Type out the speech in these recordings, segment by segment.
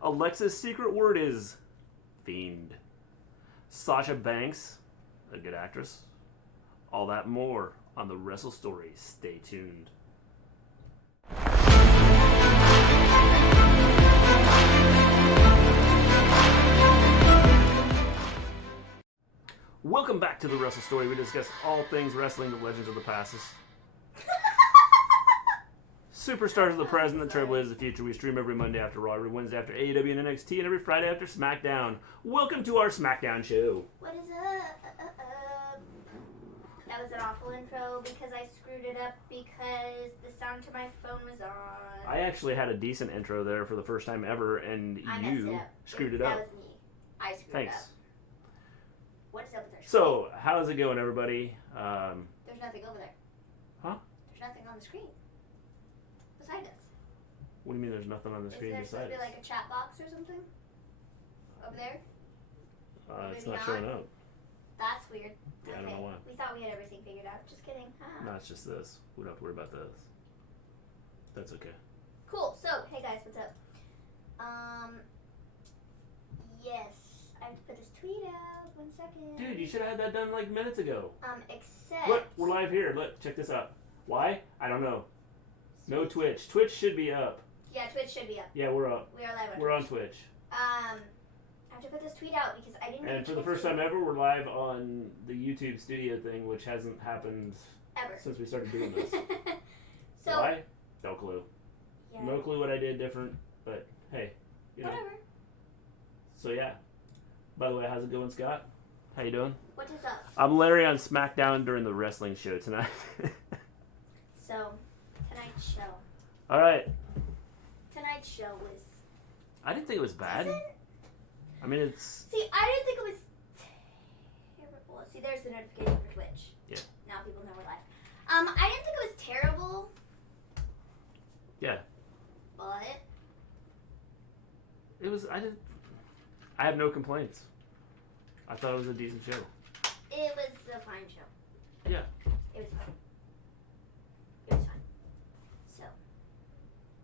Alexa's secret word is fiend. Sasha Banks, a good actress. All that and more on the Wrestle Story. Stay tuned. Welcome back to the Wrestle Story. We discuss all things wrestling, the legends of the past, superstars of the present, the trailblazers of the future. We stream every Monday after Raw, every Wednesday after AEW and NXT, and every Friday after Smackdown. Welcome to our Smackdown show. What is up? That was an awful intro because I screwed it up because the sound to my phone was on. I actually had a decent intro there for the first time ever, and you screwed it up. That was me. I screwed Thanks. it up. What is up with our screen? So, how's it going, everybody? There's nothing over there. Huh? There's nothing on the screen. Beside us. What do you mean there's nothing on the screen Is there beside supposed to be us? like a chat box or something? Over there? It's Maybe not not. showing up. That's weird. Yeah, okay. I don't know why. We thought we had everything figured out. Just kidding. No, it's just this. We don't have to worry about this. That's okay. Cool. So, hey guys, what's up? Yes. I have to put this tweet out. 1 second. Dude, you should have had that done like minutes ago. Except... Look, we're live here. Look, check this out. Why? I don't know. No Twitch. Twitch should be up. Yeah, Twitch should be up. Yeah, we're up. We are live on We're on Twitch. I have to put this tweet out because I didn't. And for the first time ever, we're live on the YouTube studio thing, which hasn't happened ever since we started doing this. So. Why? No clue. Yeah. No clue what I did different, but hey, you know. Whatever. So yeah. By the way, how's it going, Scott? How you doing? What is up? I'm Larry on Smackdown during the wrestling show tonight. So, tonight's show. All right. Tonight's show was. I didn't think it was bad. I mean, it's. See, I didn't think it was terrible. See, there's the notification for Twitch. Yeah. Now people know we're live. I didn't think it was terrible. Yeah. But. It was. I have no complaints. I thought it was a decent show. It was a fine show. Yeah. It was fine. It was fine. So.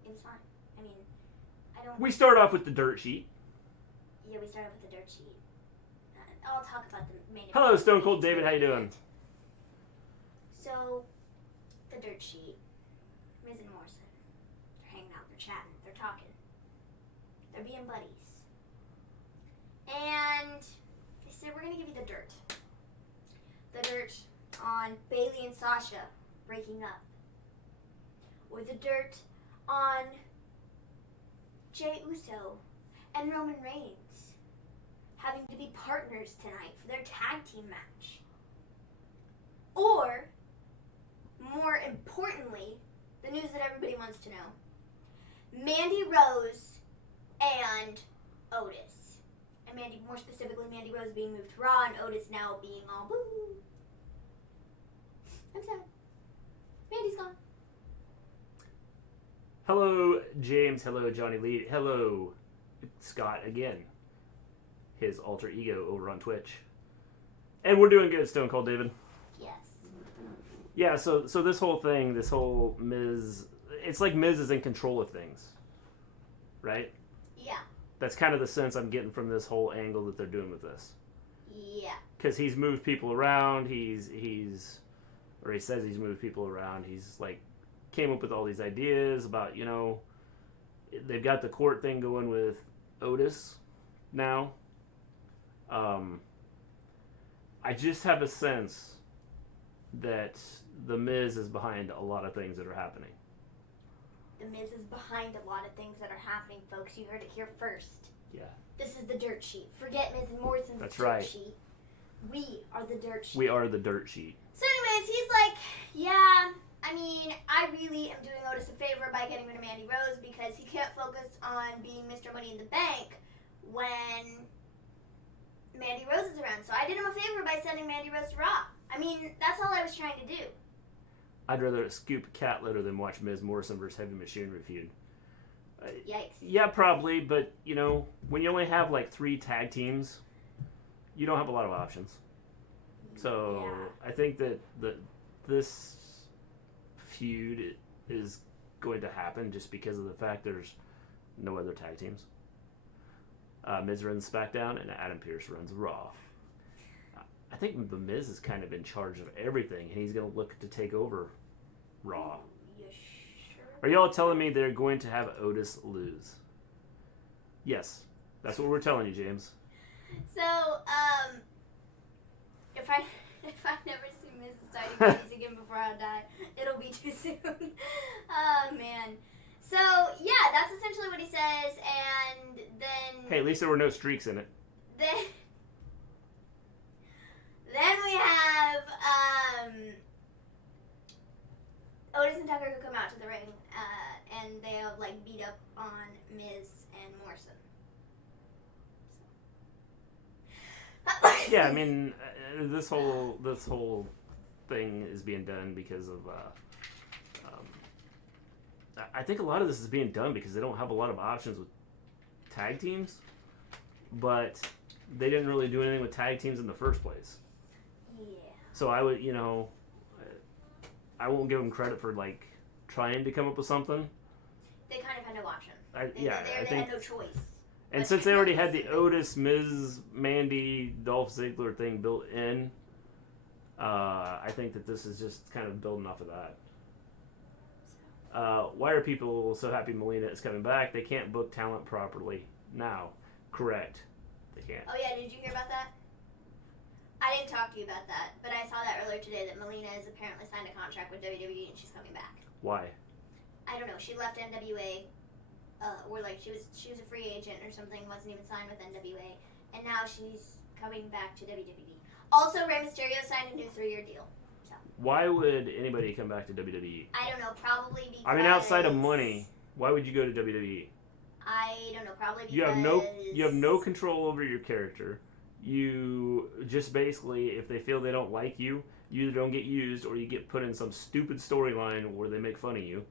It was fine. I mean, I don't. We start off with the dirt sheet. Yeah, we started with the dirt sheet. I'll talk about the main event. Hello, Stone Cold David. How you doing? So, the dirt sheet. Miz and Morrison. They're hanging out. They're chatting. They're talking. They're being buddies. And they said, we're going to give you the dirt. The dirt on Bayley and Sasha breaking up. Or the dirt on Jey Uso and Roman Reigns having to be partners tonight for their tag team match. Or, more importantly, the news that everybody wants to know. Mandy Rose and Otis. And Mandy, more specifically, Mandy Rose being moved to Raw and Otis now being all boo. I'm sad. Mandy's gone. Hello, James. Hello, Johnny Lee. Hello, Scott again. His alter ego over on Twitch. And we're doing good, Stone Cold David. Yes. Yeah, so this whole thing, this whole Miz, it's like Miz is in control of things, right? Yeah. That's kind of the sense I'm getting from this whole angle that they're doing with this. Yeah. Because he's moved people around, he says he's moved people around, he's like, came up with all these ideas about, you know, they've got the court thing going with Otis now. I just have a sense that the Miz is behind a lot of things that are happening. The Miz is behind a lot of things that are happening, folks. You heard it here first. Yeah. This is the dirt sheet. Forget Miz and Morrison's That's dirt right. sheet. We are the dirt sheet. We are the dirt sheet. So anyways, he's like, yeah, I mean, I really am doing Otis a favor by getting rid of Mandy Rose because he can't focus on being Mr. Money in the Bank when Mandy Rose is around. So I did him a favor by sending Mandy Rose to Raw. I mean, that's all I was trying to do. I'd rather scoop cat litter than watch Miz Morrison versus Heavy Machinery feud. Yikes. Yeah, probably, but, you know, when you only have, like, 3 tag teams, you don't have a lot of options. So, Yeah. I think that this feud is going to happen just because of the fact there's no other tag teams. Miz runs SmackDown, and Adam Pearce runs Raw. I think The Miz is kind of in charge of everything, and he's going to look to take over Raw. You sure? Are y'all telling me they're going to have Otis lose? Yes. That's what we're telling you, James. So, if I never see Mrs. Tiny Bodies again before I die, it'll be too soon. Oh, man. So, yeah, that's essentially what he says, and then... Hey, at least there were no streaks in it. Then we have, Otis and Tucker who come out to the ring, and they'll, like, beat up on Miz and Morrison. Yeah, I mean, this whole thing is being done because of. I think a lot of this is being done because they don't have a lot of options with tag teams, but they didn't really do anything with tag teams in the first place. Yeah. So I would, I won't give them credit for like trying to come up with something. They kind of had no option. I they think, had no choice. and since they already had the Otis, Miz, Mandy, Dolph Ziggler thing built in, I think that this is just kind of building off of that. Why are people so happy Melina is coming back? They can't book talent properly now. Correct. They can't. Oh yeah, did you hear about that? I didn't talk to you about that, but I saw that earlier today that Melina has apparently signed a contract with WWE and she's coming back. Why? I don't know. She left NWA, or like she was a free agent or something, wasn't even signed with NWA, and now she's coming back to WWE. Also, Rey Mysterio signed a new 3-year deal. So. Why would anybody come back to WWE? I don't know. Probably because. I mean, outside of money, why would you go to WWE? I don't know. Probably because You have no control over your character. You just basically, if they feel they don't like you, you either don't get used or you get put in some stupid storyline where they make fun of you.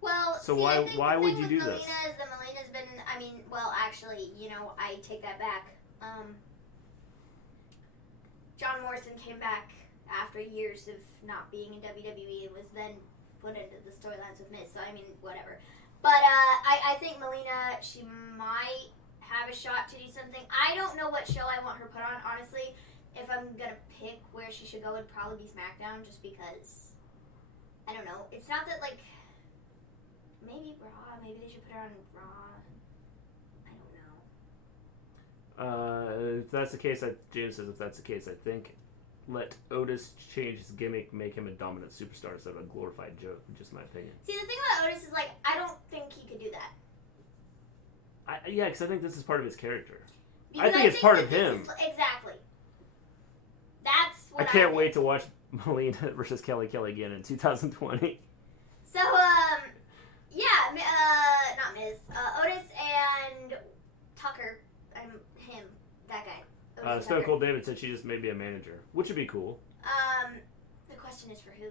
Well, so see, why I think why the would thing you with do Melina this? is that Melina's been. I mean, well, actually, I take that back. John Morrison came back after years of not being in WWE and was then put into the storylines with Miz. So I mean, whatever. But I think Melina, she might have a shot to do something. I don't know what show I want her put on, honestly. If I'm gonna pick where she should go, it'd probably be Smackdown, just because. I don't know. It's not that like. Maybe Raw. Maybe they should put her on Raw. I don't know. If that's the case, James says if that's the case, I think let Otis change his gimmick, make him a dominant superstar instead of a glorified joke. Just my opinion. See, the thing about Otis is like I don't think he could do that. Yeah, because I think this is part of his character. Because I think it's part of him. Exactly. That's what I can't wait to watch Melina versus Kelly again in 2020. So, yeah, not Miz. Otis and Tucker. That guy. Stone Cold David said she just may be a manager, which would be cool. The question is for who?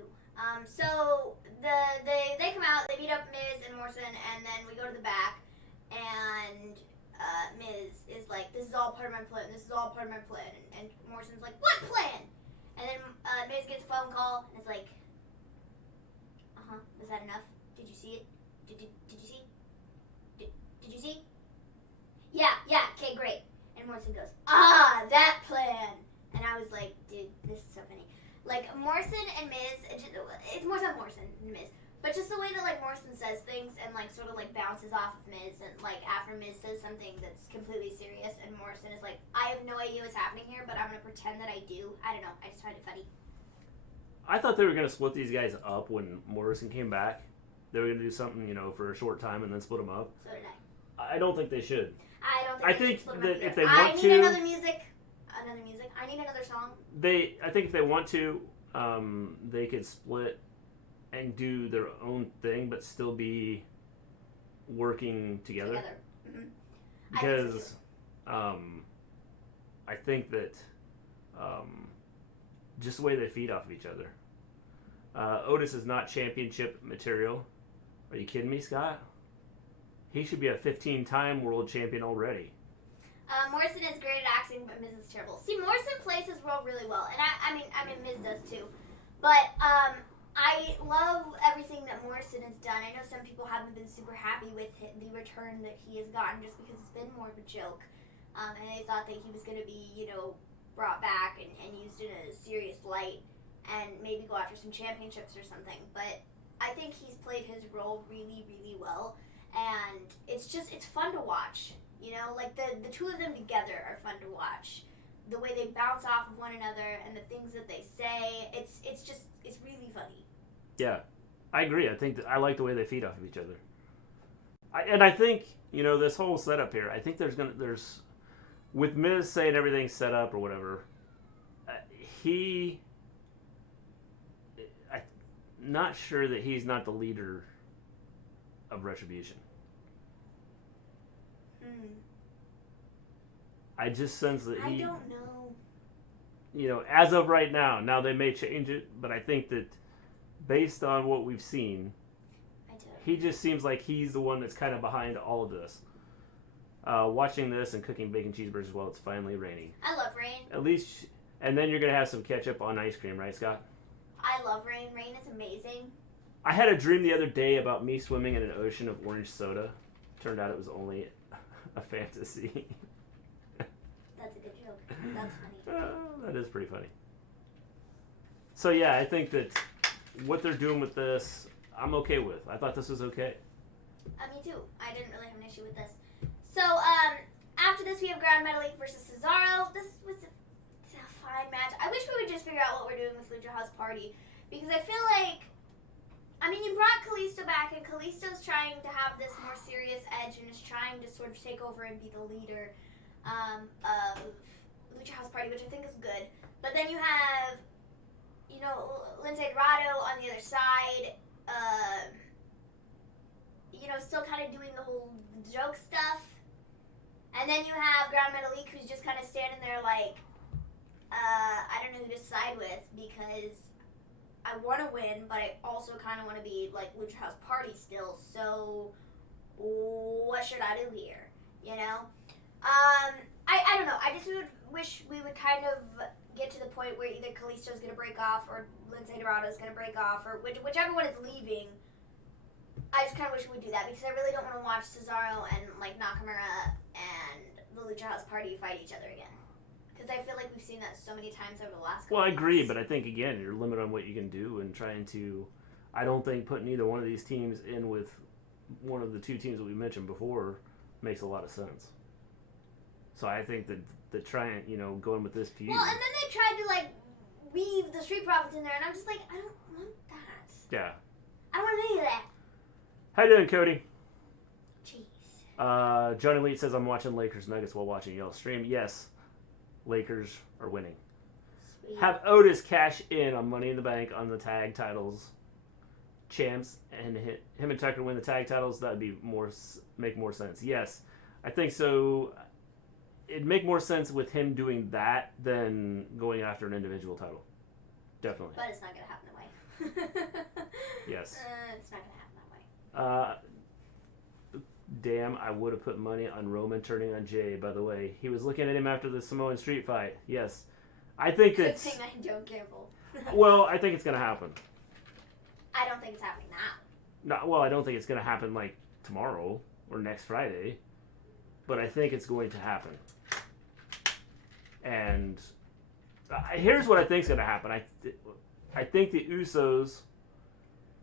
So they come out, they beat up Miz and Morrison, and then we go to the back, and Miz is like, "This is all part of my plan. This is all part of my plan." And Morrison's like, "What plan?" And then Miz gets a phone call and is like, "Was that enough? Did you see it? Did you see? Did you see? Yeah. Okay, great." And Morrison goes, that plan. And I was like, dude, this is so funny. Like, Morrison and Miz, it's more so Morrison than Miz. But just the way that, like, Morrison says things and, like, sort of, like, bounces off of Miz. And, like, after Miz says something that's completely serious and Morrison is like, I have no idea what's happening here, but I'm going to pretend that I do. I don't know. I just find it funny. I thought they were going to split these guys up when Morrison came back. They were going to do something, for a short time and then split them up. So did I don't think they should. I think that if they I want need to, another music. I need another song. I think if they want to, they could split and do their own thing, but still be working together. Mm-hmm. Because I think that just the way they feed off of each other. Otis is not championship material. Are you kidding me, Scott? He should be a 15-time world champion already. Morrison is great at acting, but Miz is terrible. See, Morrison plays his role really well, and I mean, Miz does too. But I love everything that Morrison has done. I know some people haven't been super happy with the return that he has gotten just because it's been more of a joke. And they thought that he was going to be, brought back and used in a serious light and maybe go after some championships or something. But I think he's played his role really, really well. And it's fun to watch. Like the two of them together are fun to watch. The way they bounce off of one another and the things that they say, it's really funny. Yeah, I agree. I think I like the way they feed off of each other. I think, this whole setup here, I think there's with Miz saying everything's set up or whatever, I'm not sure that he's not the leader of Retribution. I just sense that I he... don't know. As of right now they may change it, but I think that based on what we've seen, he just seems like he's the one that's kind of behind all of this. Watching this and cooking bacon cheeseburgers while it's finally raining. I love rain. At least, and then you're going to have some ketchup on ice cream, right, Scott? I love rain. Rain is amazing. I had a dream the other day about me swimming in an ocean of orange soda. Turned out it was only a fantasy. That's a good joke. That's funny. That is pretty funny. So yeah, I think that what they're doing with this, I'm okay with. I thought this was okay. Me too. I didn't really have an issue with this. So, after this we have Grand Metalik versus Cesaro. This was a fine match. I wish we would just figure out what we're doing with Lucha House Party. Because I feel like, you brought Kalisto back, and Kalisto's trying to have this more serious edge and is trying to sort of take over and be the leader of Lucha House Party, which I think is good. But then you have, Lince Dorado on the other side, still kind of doing the whole joke stuff. And then you have Grand Metalik, who's just kind of standing there like, I don't know who to side with, because I want to win, but I also kind of want to be like Lucha House Party still, so what should I do here? I don't know. I just wish we would kind of get to the point where either Kalisto's going to break off or Lince Dorado's going to break off, or whichever one is leaving. I just kind of wish we would do that, because I really don't want to watch Cesaro and Nakamura and the Lucha House Party fight each other again. Because I feel like we've seen that so many times over the last couple Well, I agree, months. but I think, again, you're limited on what you can do, and trying to... I don't think putting either one of these teams in with one of the two teams that we mentioned before makes a lot of sense. So I think that trying, going with this feud... Well, and then they tried to, weave the Street Profits in there, and I'm just like, I don't want that. Yeah. I don't want any of that. How you doing, Cody? Jeez. Johnny Leet says, I'm watching Lakers Nuggets while watching y'all stream. Yes, Lakers are winning. Sweet. Have Otis cash in on Money in the Bank on the tag titles champs, and him and Tucker win the tag titles. That would make more sense. Yes, I think so. It'd make more sense with him doing that than going after an individual title. Definitely. But it's not going to happen that way. Yes. It's not going to happen that way. Damn, I would have put money on Roman turning on Jay, by the way. He was looking at him after the Samoan street fight. Yes. I think Good that's... thing I don't gamble. Well, I think it's going to happen. I don't think it's happening now. Well, I don't think it's going to happen tomorrow or next Friday. But I think it's going to happen. And here's what I think is going to happen. I think the Usos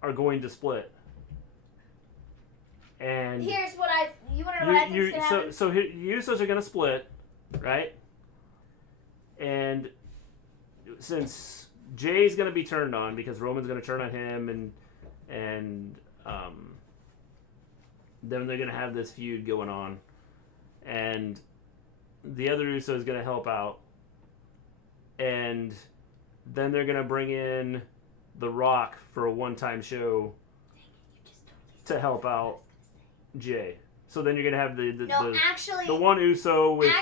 are going to split. And here's what you want to know what I think is going to happen? So the Usos are going to split, right? And since Jay's going to be turned on because Roman's going to turn on him, and then they're going to have this feud going on, and the other Uso is going to help out, and then they're going to bring in The Rock for a one-time show to help out Jay. So then you're going to have the one Uso with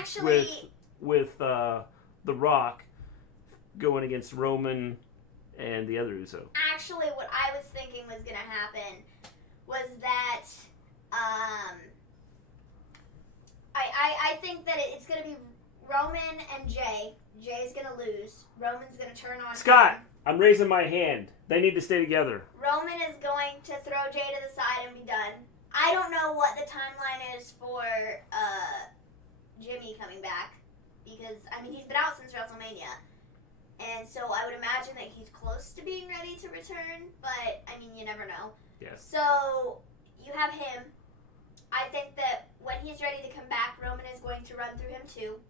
The Rock going against Roman and the other Uso. Actually, what I was thinking was going to happen was that I think that it's going to be Roman and Jay. Jay's going to lose. Roman's going to turn on Scott, him. I'm raising my hand. They need to stay together. Roman is going to throw Jay to the side and be done. I don't know what the timeline is for Jimmy coming back. Because, I mean, he's been out since WrestleMania. And so I would imagine that he's close to being ready to return. But, I mean, you never know. Yes. So, you have him. I think that when he's ready to come back, Roman is going to run through him too.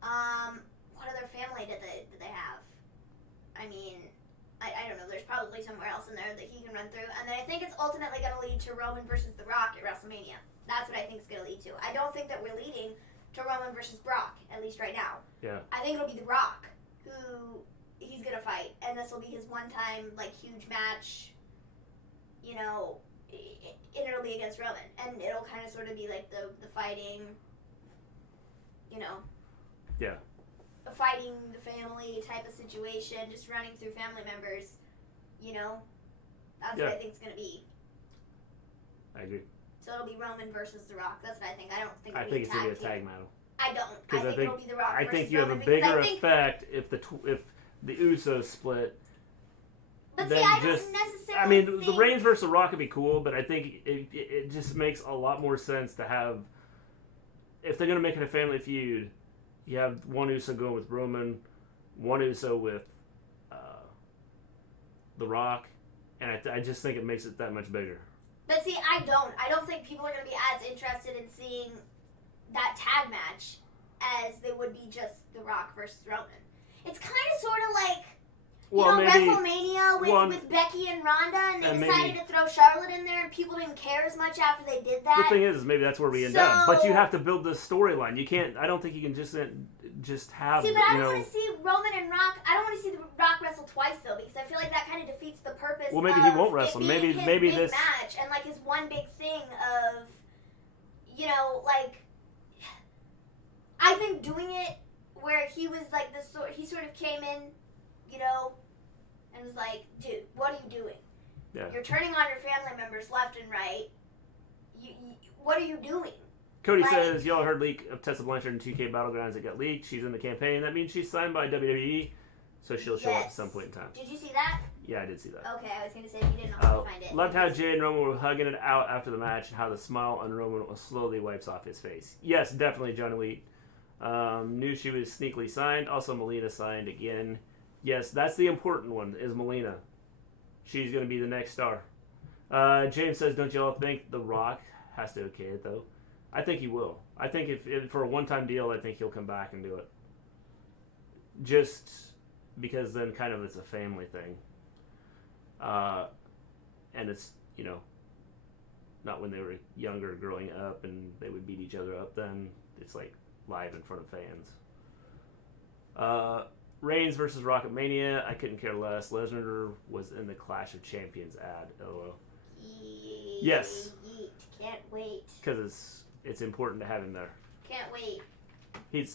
What other family did they have? I mean, I don't know. There's probably somewhere else in there that he can run through. And then I think it's ultimately going to lead to Roman versus The Rock at WrestleMania. That's what I think it's going to lead to. I don't think that we're leading to Roman versus Brock, at least right now. Yeah. I think it'll be The Rock who he's going to fight. And this will be his one-time, like, huge match, you know, and it'll be against Roman. And it'll kind of sort of be like the fighting, you know. Yeah. A fighting the family type of situation, just running through family members, you know. That's what I think it's going to be. I agree. So it'll be Roman versus The Rock. That's what I think. I don't think I think it's going to be a tag match. I don't. I think it'll be The Rock I versus think you have Roman a bigger because effect if the Usos split. But see, I don't necessarily I mean, think... the Reigns versus Rock would be cool, but I think it just makes a lot more sense to have, if they're going to make it a family feud, you have one Uso going with Roman, one Uso with The Rock, and I just think it makes it that much bigger. But see, I don't think people are going to be as interested in seeing that tag match as they would be just The Rock versus Roman. It's kind of sort of like, WrestleMania with Becky and Ronda, and they decided to throw Charlotte in there, and people didn't care as much after they did that. The thing is maybe that's where we end up. But you have to build this storyline. You can't. I don't think you can just have. See, but I don't want to see Roman and Rock. I don't want to see the Rock wrestle twice though, because I feel like that kind of defeats the purpose. Well, maybe of he won't wrestle. It maybe his maybe big this match and like his one big thing of, you know, like. I think doing it where he was like he sort of came in, you know. And was like, dude, what are you doing? Yeah. You're turning on your family members left and right. What are you doing? Cody says, y'all heard leak of Tessa Blanchard in 2K Battlegrounds that got leaked. She's in the campaign. That means she's signed by WWE, so she'll show up at some point in time. Did you see that? Yeah, I did see that. Okay, I was going to say if you didn't know how to find it. Loved how Jay and Roman were hugging it out after the match and how the smile on Roman slowly wipes off his face. Yes, definitely, Johnny Wheat. Knew she was sneakily signed. Also, Melina signed again. Yes, that's the important one, is Melina. She's going to be the next star. James says, don't y'all think The Rock has to okay it, though? I think he will. I think if for a one-time deal, I think he'll come back and do it. Just because then kind of it's a family thing. And it's, you know, not when they were younger growing up and they would beat each other up then. It's like live in front of fans. Reigns versus Rocket Mania, I couldn't care less. Lesnar was in the Clash of Champions ad. LOL. Yes. Can't wait. Because it's important to have him there. Can't wait. He's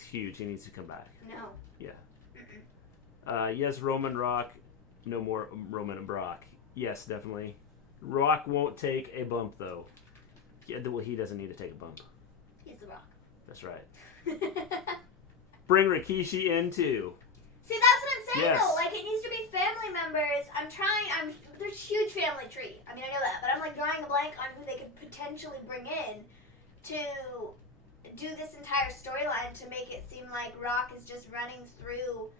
huge. He needs to come back. No. Yeah. Yes, Roman Rock. No more Roman and Brock. Yes, definitely. Rock won't take a bump though. Yeah, well, he doesn't need to take a bump. He's The Rock. That's right. Bring Rikishi in too. See, that's what I'm saying Yes. though. Like, it needs to be family members. There's a huge family tree. I mean, I know that, but I'm like drawing a blank on who they could potentially bring in to do this entire storyline to make it seem like Rock is just running through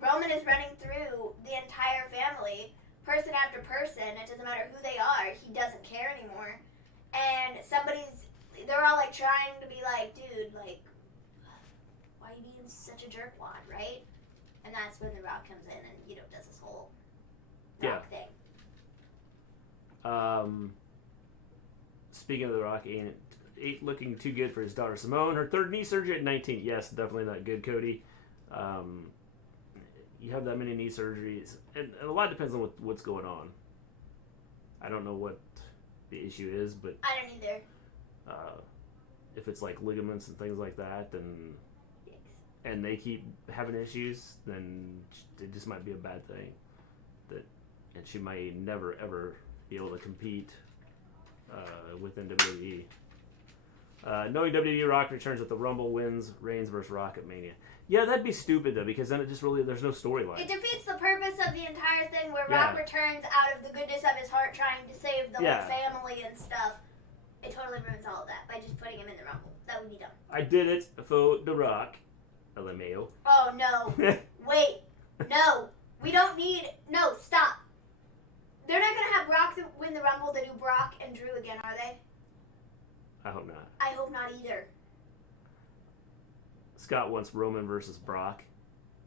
Roman is running through the entire family, person after person. It doesn't matter who they are. He doesn't care anymore. And they're all like trying to be like, dude, like, why are you being such a jerkwad, right? And that's when The Rock comes in and, you know, does this whole Rock thing. Speaking of The Rock, ain't looking too good for his daughter Samoan. Her third knee surgery at 19. Yes, definitely not good, Cody. You have that many knee surgeries, and a lot depends on what's going on. I don't know what the issue is, but I don't either. If it's like ligaments and things like that, and they keep having issues, then it just might be a bad thing. And she might never ever be able to compete within WWE. Knowing WWE Rock returns at the Rumble, wins Reigns versus Rock at Mania. Yeah, that'd be stupid though, because then it just really there's no storyline. It defeats the purpose of the entire thing, where Rock returns out of the goodness of his heart, trying to save the whole family and stuff. It totally ruins all of that by just putting him in the Rumble. That would be dumb. I did it for The Rock. LMAO. Oh no! Wait, no, we don't need. No, stop. They're not gonna have Brock win the Rumble to do Brock and Drew again, are they? I hope not. I hope not either. Scott wants Roman versus Brock.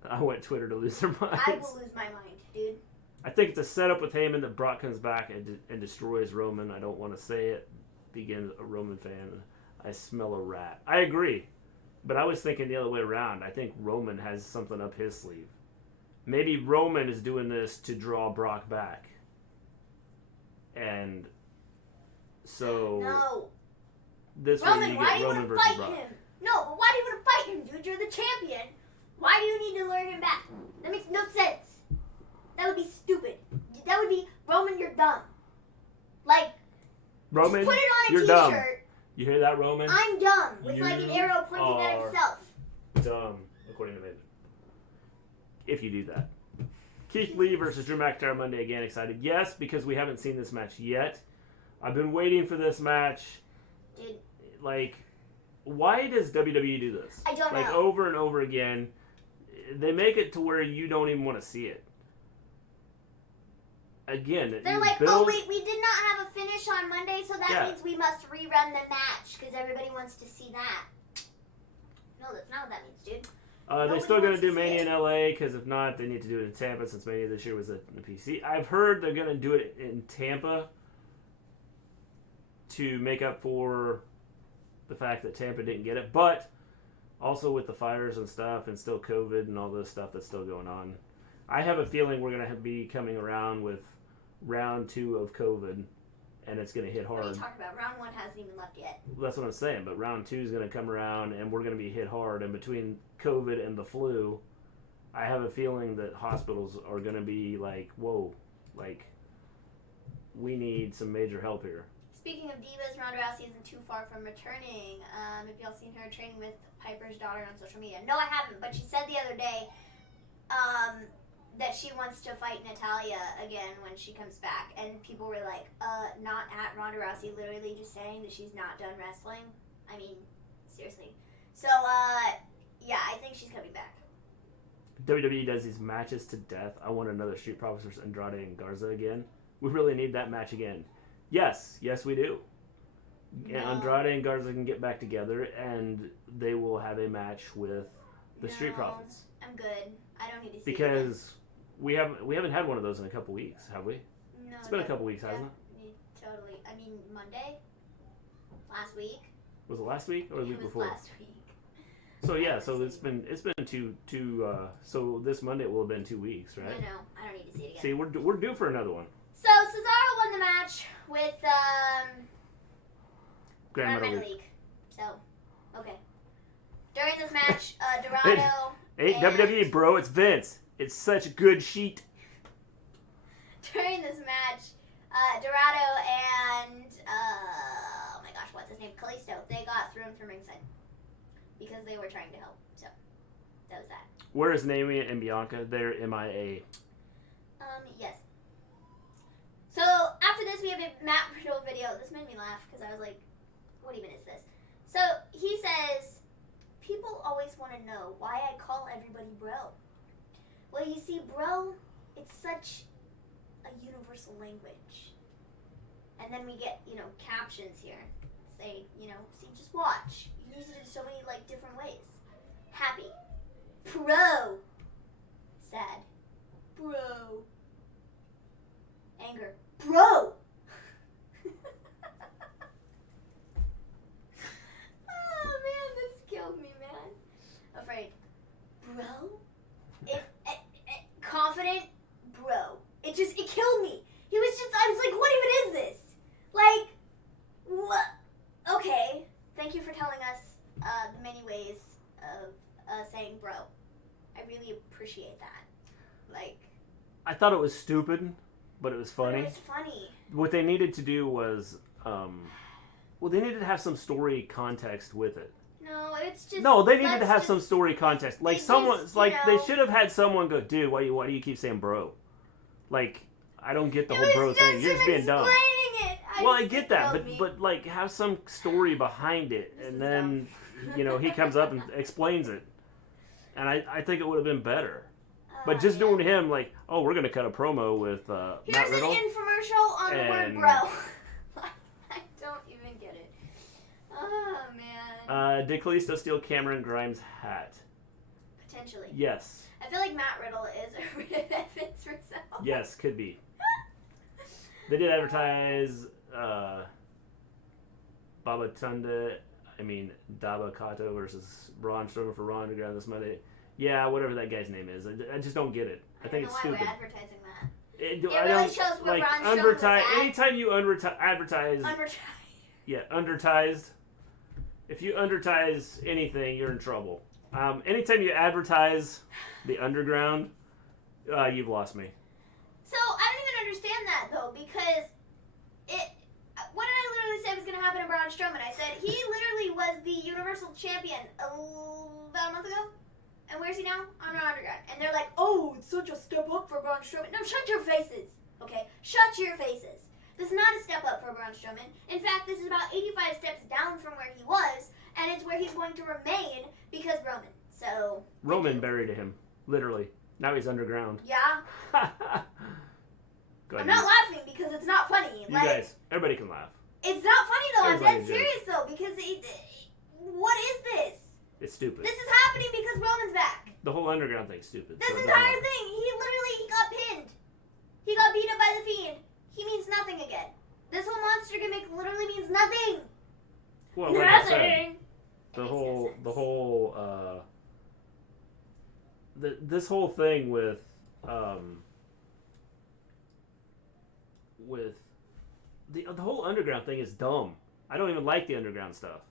I want Twitter to lose their minds. I will lose my mind, dude. I think it's a setup with Heyman that Brock comes back and destroys Roman. I don't want to say it. Being a Roman fan, I smell a rat. I agree. But I was thinking the other way around. I think Roman has something up his sleeve. Maybe Roman is doing this to draw Brock back. And so... No. This Roman, way why you do you get Roman want to versus fight Brock. him? No, but why do you want to fight him, dude? You're the champion. Why do you need to lure him back? That makes no sense. That would be stupid. That would be, Roman, you're dumb. Like, Roman, just put it on a you're t-shirt. dumb. You hear that, Roman? I'm dumb. With You like an arrow pointing at are himself. Dumb, according to Maven. If you do that. Keith Lee versus Drew McIntyre Monday again. Excited? Yes, because we haven't seen this match yet. I've been waiting for this match. Dude. Like, why does WWE do this? I don't know. Like, over and over again. They make it to where you don't even want to see it. Again, they're like, oh wait, we did not have a finish on Monday, so that means we must rerun the match because everybody wants to see that. No, that's not what that means, dude. They're still going to do Mania in LA because if not, they need to do it in Tampa since Mania this year was at the PC. I've heard they're going to do it in Tampa to make up for the fact that Tampa didn't get it, but also with the fires and stuff and still COVID and all this stuff that's still going on. I have a feeling we're going to be coming around with round 2 of COVID, and it's going to hit hard. What are you talking about? Round 1 hasn't even left yet. That's what I'm saying, but round 2 is going to come around, and we're going to be hit hard. And between COVID and the flu, I have a feeling that hospitals are going to be like, whoa, like, we need some major help here. Speaking of divas, Ronda Rousey isn't too far from returning. Have y'all seen her training with Piper's daughter on social media? No, I haven't, but she said the other day that she wants to fight Natalya again when she comes back. And people were like, not at Ronda Rousey, literally just saying that she's not done wrestling. I mean, seriously. So, yeah, I think she's coming back. WWE does these matches to death. I want another Street Profits versus Andrade and Garza again. We really need that match again. Yes, we do. No. Andrade and Garza can get back together, and they will have a match with the Street Profits. I'm good. I don't need to see it because we haven't had one of those in a couple weeks, have we? No. It's been a couple weeks, hasn't it? Totally. I mean, Monday? Last week? Was it last week or the week before? Last week. So yeah, so it's been two. So this Monday will have been 2 weeks, right? No, I don't need to see it again. See, we're due for another one. So Cesaro won the match with Grand Metal League. So, okay. During this match, Dorado. Hey, WWE, bro, it's Vince. It's such a good sheet. During this match, Dorado and oh my gosh, what's his name? Kalisto. They got thrown from ringside because they were trying to help. So that was that. Where is Naomi and Bianca? They're MIA. Yes. So after this, we have a Matt Riddle video. This made me laugh because I was like, what even is this? So he says, people always want to know why I call everybody bro. Well, you see, bro, it's such a universal language. And then we get, captions here. Say, see, just watch. You can use it in so many, different ways. Happy. Pro. Sad. Bro. Anger. Bro! Oh, man, this killed me, man. Afraid. Bro? Confident? Bro. It killed me. I was like, what even is this? What? Okay. Thank you for telling us the many ways of saying bro. I really appreciate that. I thought it was stupid, but it was funny. It was funny. What they needed to do was Well, they needed to have some story context with it. No, it's just... No, they needed to have some story context. Like, someone's like, they should have had someone go, dude, why do you keep saying bro? Like, I don't get the whole bro thing. You're just being dumb. Well, I get that, but like, have some story behind it. And then, you know, he comes up and explains it. And I think it would have been better. But just doing him like, oh, we're going to cut a promo with Matt Riddle. Here's an infomercial on the word bro. I don't even get it. Oh, man. Did Kalisto steal Cameron Grimes' hat? Potentially. Yes. I feel like Matt Riddle is a Evans result. Yes, could be. They did advertise Daba Kato versus Braun Strowman for Raw Underground this Monday. Yeah, whatever that guy's name is. I just don't get it. I think it's stupid. Why we're advertising that. It really shows where Braun Strowman was at. Anytime you advertise... Yeah, undertized. If you undertise anything, you're in trouble. Anytime you advertise the underground, you've lost me. So, I don't even understand that, though, because what did I literally say was going to happen to Braun Strowman? I said he literally was the Universal Champion about a month ago. And where's he now? On Raw Underground. And they're like, oh, it's such a step up for Braun Strowman. No, shut your faces. Okay? Shut your faces. This is not a step up for Braun Strowman. In fact, this is about 85 steps down from where he was, and it's where he's going to remain because Roman. So... Roman buried him. Literally. Now he's underground. Yeah. I'm not laughing because it's not funny. You guys, everybody can laugh. It's not funny, though. I'm dead serious, though, because what is this? It's stupid. This is happening because Roman's back. The whole underground thing's stupid. This entire thing, he got pinned. He got beat up by the Fiend. He means nothing again. This whole monster gimmick literally means nothing. Well, like I said, this whole thing with the whole underground thing is dumb. I don't even like the underground stuff.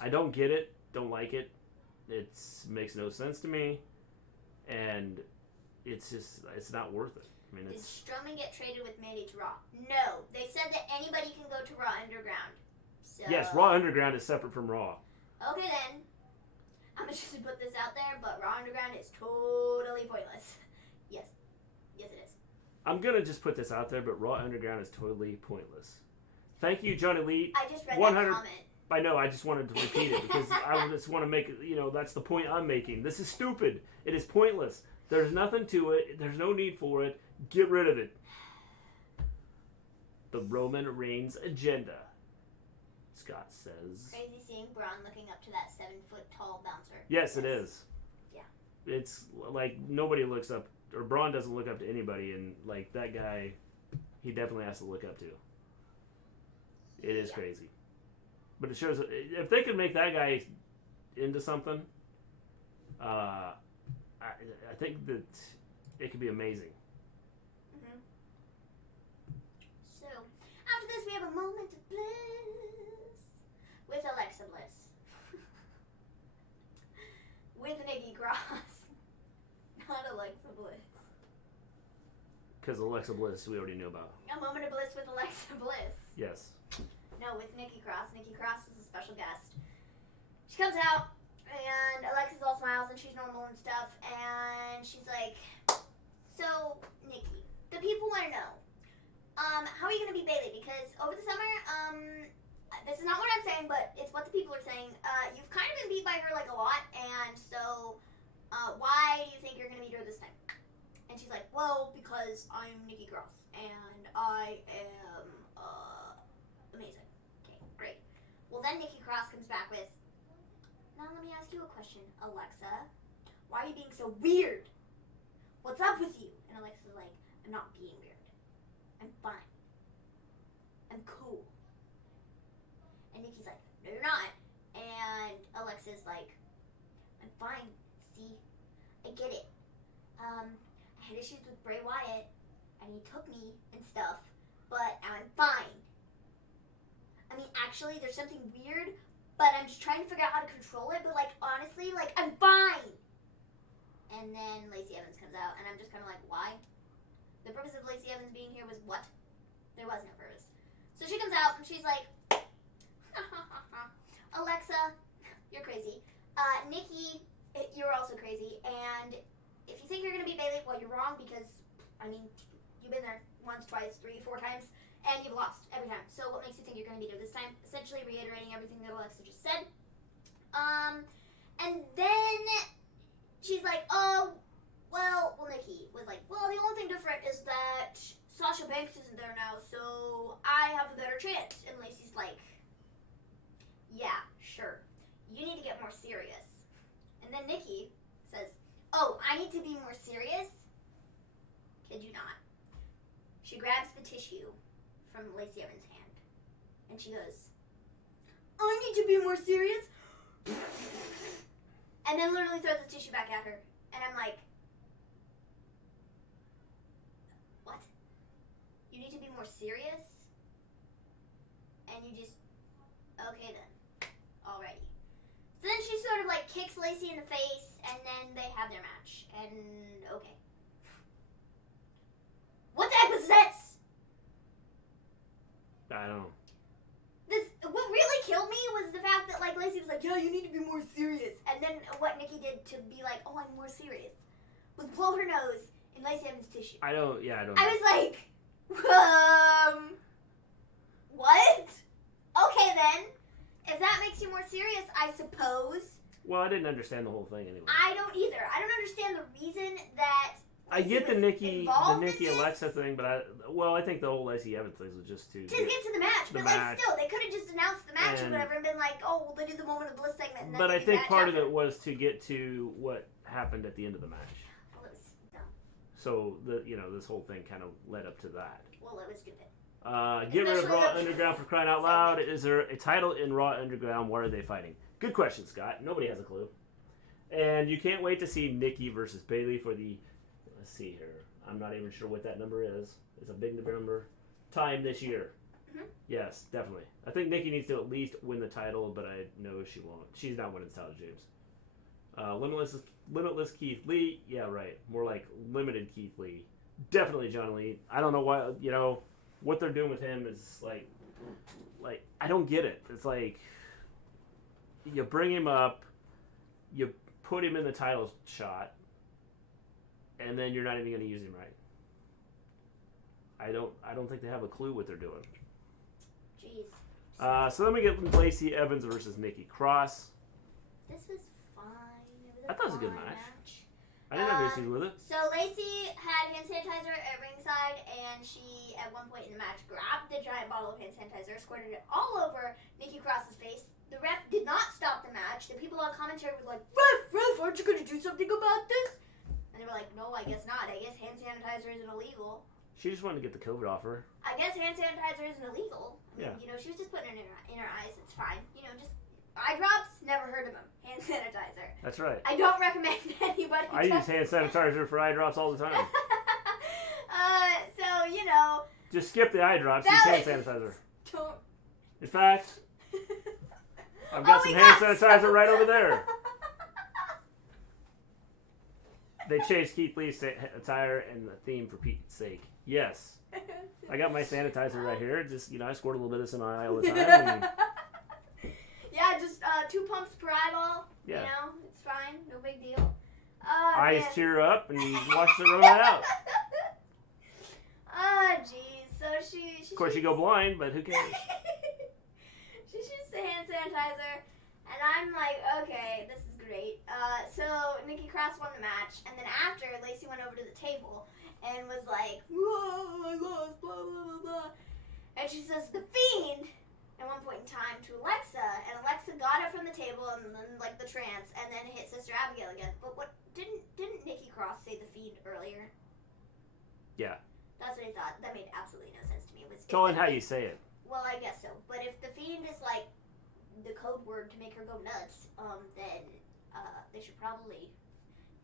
I don't get it. Don't like it. It makes no sense to me, and it's not worth it. I mean, did Strowman get traded with Mandy to Raw? No. They said that anybody can go to Raw Underground. So... Yes, Raw Underground is separate from Raw. Okay then. I'm just going to put this out there, but Raw Underground is totally pointless. Yes. Yes, it is. I'm going to just put this out there, but Raw Underground is totally pointless. Thank you, John Elite. I just read 100... that comment. I know, I just wanted to repeat it because I just want to make it, that's the point I'm making. This is stupid. It is pointless. There's nothing to it. There's no need for it. Get rid of it. The Roman Reigns agenda, Scott says. Crazy seeing Braun looking up to that 7-foot-tall bouncer. Yes, it is. Yeah. It's like nobody looks up, or Braun doesn't look up to anybody, and like that guy, he definitely has to look up to. It is crazy. But it shows, if they could make that guy into something, I think that it could be amazing. Mm-hmm. So, after this we have a moment of bliss with Alexa Bliss. With Nikki Cross. Not Alexa Bliss. Because Alexa Bliss we already knew about. A moment of bliss with Alexa Bliss. Yes. No, with Nikki Cross. Nikki Cross is a special guest. She comes out, and Alexa's all smiles, and she's normal and stuff, and she's like, so, Nikki, the people want to know, how are you going to be Bayley? Because over the summer, this is not what I'm saying, but it's what the people are saying, you've kind of been beat by her, like, a lot, and so, why do you think you're going to beat her this time? And she's like, well, because I'm Nikki Cross, and I am, amazing. Okay, great. Well, then Nikki Cross comes back with, now let me ask you a question, Alexa. Why are you being so weird? What's up with you? And Alexa's like, I'm not being weird. I'm fine. I'm cool. And Nikki's like, no, you're not. And Alexa's like, I'm fine. See, I get it. I had issues with Bray Wyatt, and he took me and stuff, but I'm fine. I mean, actually, there's something weird, but I'm just trying to figure out how to control it, but, like, honestly, like, I'm fine! And then Lacey Evans comes out, and I'm just kind of like, why? The purpose of Lacey Evans being here was what? There was no purpose. So she comes out, and she's like, wrong because, I mean, you've been there once, twice, 3, 4 times, and you've lost every time. So what makes you think you're going to beat her this time? Essentially reiterating everything that Alexa just said. And then she's like, oh, well, Nikki was like, well, the only thing different is that Sasha Banks isn't there now, so I have a better chance. And Lacey's like, yeah, sure. You need to get more serious. And then Nikki says, oh, I need to be more serious? Kid you not. She grabs the tissue from Lacey Evans' hand. And she goes, I need to be more serious? And then literally throws the tissue back at her. And I'm like, what? You need to be more serious? And you just, okay then. Alrighty. So then she sort of like kicks Lacey in the face, and then they have their match. And okay. What the heck was this? I don't know. What really killed me was the fact that like Lacey was like, yeah, you need to be more serious. And then what Nikki did to be like, oh, I'm more serious, was blow her nose in Lacey Evans' tissue. I don't know. I was like, what? Okay then. If that makes you more serious, I suppose. Well, I didn't understand the whole thing anyway. I don't either. I don't understand the reason that I get the Nikki in Alexa thing, but I think the whole Lacey Evans thing was just to get to the match. But like, still, they could have just announced the match or whatever and been like, oh, well, they do the moment of bliss segment. And then but I think part of it was to get to what happened at the end of the match. Well, it was dumb. So this whole thing kind of led up to that. Well, it was stupid. Get rid of Raw Underground for crying out loud. Is there a title in Raw Underground? What are they fighting? Good question, Scott. Nobody has a clue. And you can't wait to see Nikki versus Bayley for the, let's see here. I'm not even sure what that number is. It's a big number. Time this year. Mm-hmm. Yes, definitely. I think Nikki needs to at least win the title, but I know she won't. She's not winning the title, James. Limitless Keith Lee. Yeah, right. More like limited Keith Lee. Definitely John Lee. I don't know why, what they're doing with him is like I don't get it. It's like you bring him up, you put him in the title shot, and then you're not even going to use him right. I don't think they have a clue what they're doing. Jeez. So then we get Lacey Evans versus Nikki Cross. This was fine. I thought it was a good match. I didn't have issues with it. So Lacey had hand sanitizer at ringside, and she, at one point in the match, grabbed the giant bottle of hand sanitizer, squirted it all over Nikki Cross's face. The ref did not stop the match. The people on commentary were like, Ref, aren't you going to do something about this? And they were like, no, I guess not. I guess hand sanitizer isn't illegal. She just wanted to get the COVID off her. I guess hand sanitizer isn't illegal. Yeah. She was just putting it in her eyes. It's fine. Just eye drops, never heard of them. Hand sanitizer. That's right. I don't recommend anybody. I use hand sanitizer for eye drops all the time. Just skip the eye drops. Use hand sanitizer. Don't. In fact, I've got some hand sanitizer right over there. They changed Keith Lee's attire and the theme for Pete's sake. Yes. I got my sanitizer right here. Just, I squirt a little bit of this in my eye all the time. Yeah, just 2 pumps per eyeball. Yeah. It's fine. No big deal. Eyes tear up and you wash the run out. Jeez. So she of course, you go blind, but who cares? She shoots the hand sanitizer, and I'm like, okay, this is great. So Nikki Cross won the match, and then after, Lacey went over to the table and was like, whoa, I lost, blah, blah, blah, blah. And she says, the Fiend, at one point in time, to Alexa, and Alexa got it from the table, and then, the trance, and then hit Sister Abigail again. But what, didn't Nikki Cross say the Fiend earlier? Yeah. That's what I thought. That made absolutely no sense to me. It's all in how you say it. Well, I guess so. But if the Fiend is, the code word to make her go nuts, then they should probably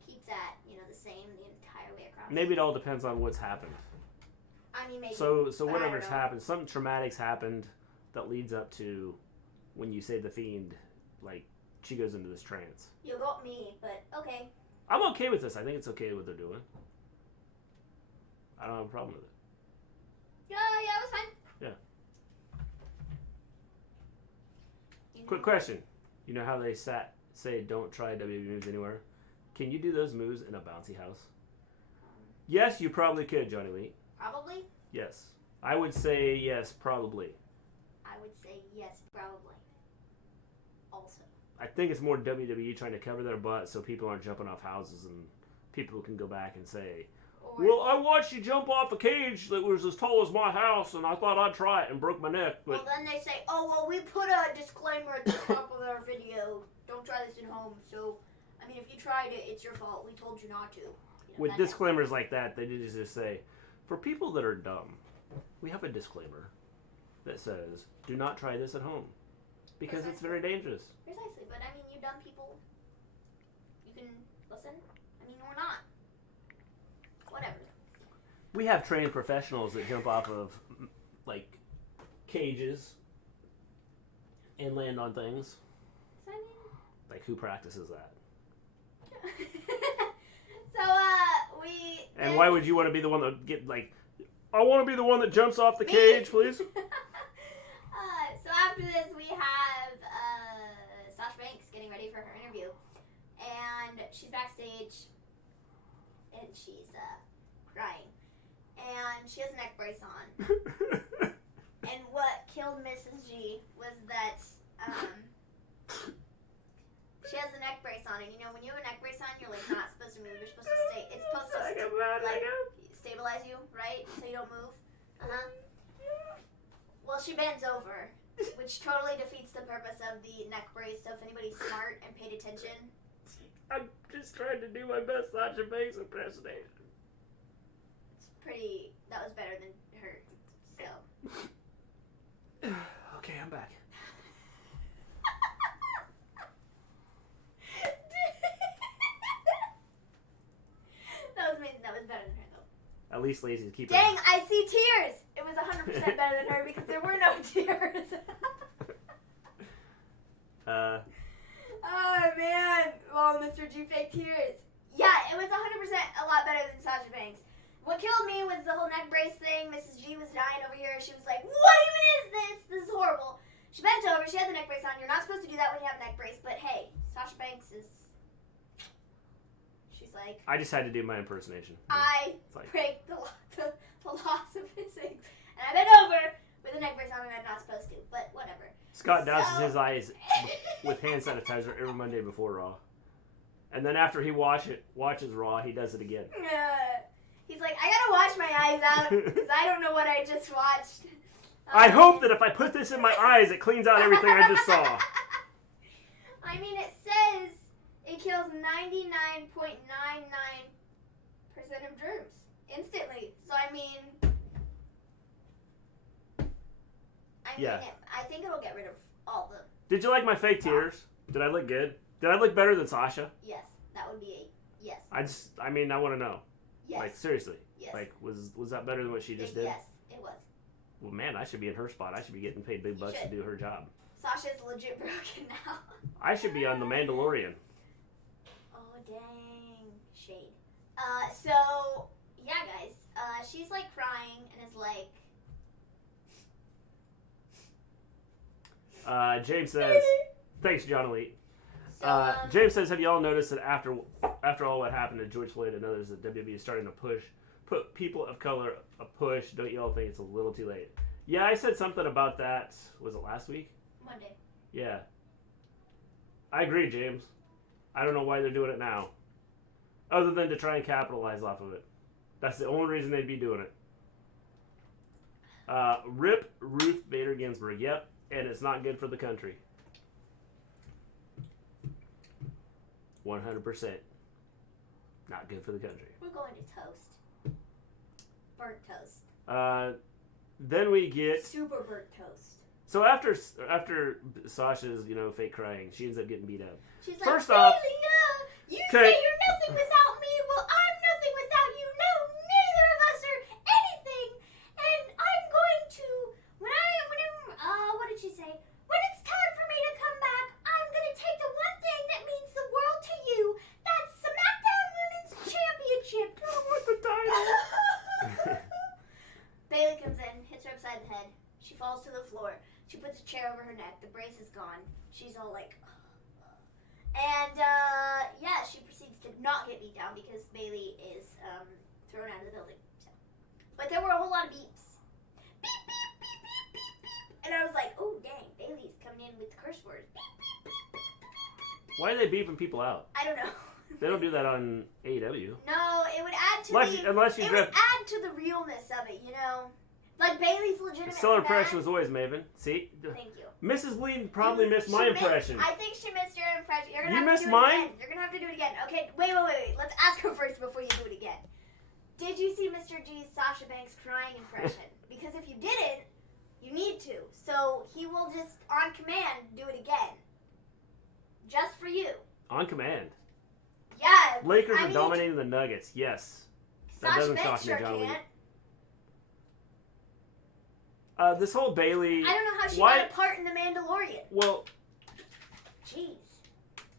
keep that, the same the entire way across. Maybe it all depends on what's happened. I mean, maybe. So whatever's happened, something traumatic's happened that leads up to when you say the Fiend, she goes into this trance. You got me, but okay. I'm okay with this. I think it's okay what they're doing. I don't have a problem with it. Yeah, it was fine. Yeah. Quick question. You know how they say don't try WWE moves anywhere? Can you do those moves in a bouncy house? Yes, you probably could, Johnny Lee. Probably? Yes. I would say yes, probably. I would say yes, probably. Also. I think it's more WWE trying to cover their butt so people aren't jumping off houses and people can go back and say, well, I watched you jump off a cage that was as tall as my house and I thought I'd try it and broke my neck. But well, then they say, oh, well, we put a disclaimer at the top of our video. Don't try this at home. So, I mean, if you tried it, it's your fault. We told you not to. You know, with disclaimers like that, they just say, for people that are dumb, we have a disclaimer that says, do not try this at home. Because it's very dangerous. Precisely. But, I mean, you dumb people, you can listen. I mean, or not. Whatever. We have trained professionals that jump off of, like, cages and land on things. So, I mean... Like, who practices that? we... And why would you want to be the one that get, like... I want to be the one that jumps off the cage, please. So after this, we have Sasha Banks getting ready for her interview. And she's backstage. And she's crying. And she has a neck brace on. And what killed Mrs. G was that she has a neck brace on. And you know, when you have a neck brace on, you're like not supposed to move. You're supposed to stay. It's supposed to like stabilize you, right? So you don't move. Well, she bends over, which totally defeats the purpose of the neck brace. So if anybody's smart and paid attention, I'm just trying to do my best Sasha Banks impersonation. it's pretty. That was better than her. So. Okay, I'm back. That was better than her though. At least Lacey's keeping. Dang, I see tears. It was 100% better than her because there were no tears. Oh man. Well, Mr. G fake tears. Yeah, it was 100% a lot better than Sasha Banks. What killed me was the whole neck brace thing. Mrs. G was dying over here. She was like, what even is this? This is horrible. She bent over. She had the neck brace on. You're not supposed to do that when you have a neck brace. But hey, Sasha Banks is... She's like... I just had to do my impersonation. I like... break the laws of physics. And I bent over with a neck brace on and I'm not supposed to. But whatever. Scott douses his eyes with hand sanitizer every Monday before Raw. And then after he watches Raw, he does it again. He's like, I gotta wash my eyes out because I don't know what I just watched. I hope that if I put this in my eyes, it cleans out everything I just saw. I mean, it says it kills 99.99% of germs instantly. So, I mean, yeah. I think it'll get rid of all the... Did you like my fake tears? Did I look good? Did I look better than Sasha? Yes, that would be a yes. I want to know. Yes. Like, seriously. Yes. Like, was that better than what she just did? Yes, it was. Well, man, I should be in her spot. I should be getting paid big bucks to do her job. Sasha's legit broken now. I should be on The Mandalorian. Oh, dang. Shade. So, yeah, guys. She's, like, crying and is like... James says... Thanks, John Elite. So, James says, have you all noticed that after all what happened to George Floyd and others, that WWE is starting to put people of color a push? Don't you all think it's a little too late? Yeah, I said something about that. Was it last week? Monday. Yeah. I agree, James. I don't know why they're doing it now. Other than to try and capitalize off of it. That's the only reason they'd be doing it. Rip Ruth Bader Ginsburg. Yep. And it's not good for the country. 100%. Not good for the country. We're going to toast. Burnt toast. Then we get... Super burnt toast. So after Sasha's, fake crying, she ends up getting beat up. She's like, First off... you say you're nothing without me. Well, I'm nothing without you. No, neither of us are anything. And I'm going to... what did she say? When it's time for me to come back, I'm going to take the one thing that means the world to you. That's Smackdown Women's Championship. Oh, what the title? Bayley comes in, hits her upside the head. She falls to the floor. She puts a chair over her neck. The brace is gone. She's all like... And, she proceeds to not get beat down because Bayley is thrown out of the building. So. But there were a whole lot of beeps. Beep, beep, beep, beep, beep, beep. And I was like, oh, dang, Bailey's coming in with the curse words. Beep, beep, beep, beep, beep, beep. Why are they beeping people out? I don't know. They don't do that on AEW. No, it would add to would add to the realness of it, you know? Like, Bailey's legitimately Stellar impression was always Maven. See? Thank you. Mrs. Gleen probably missed my impression. I think she missed your impression. You're gonna you have missed to do mine? It again. You're going to have to do it again. Okay, wait. Let's ask her first before you do it again. Did you see Mr. G's Sasha Banks crying impression? Because if you didn't, you need to. So he will just, on command, do it again. Just for you. On command. Yeah. Lakers are dominating the Nuggets. Yes. That doesn't shock me, John Lee. This whole Bailey... I don't know how she got a part in The Mandalorian. Well... Jeez.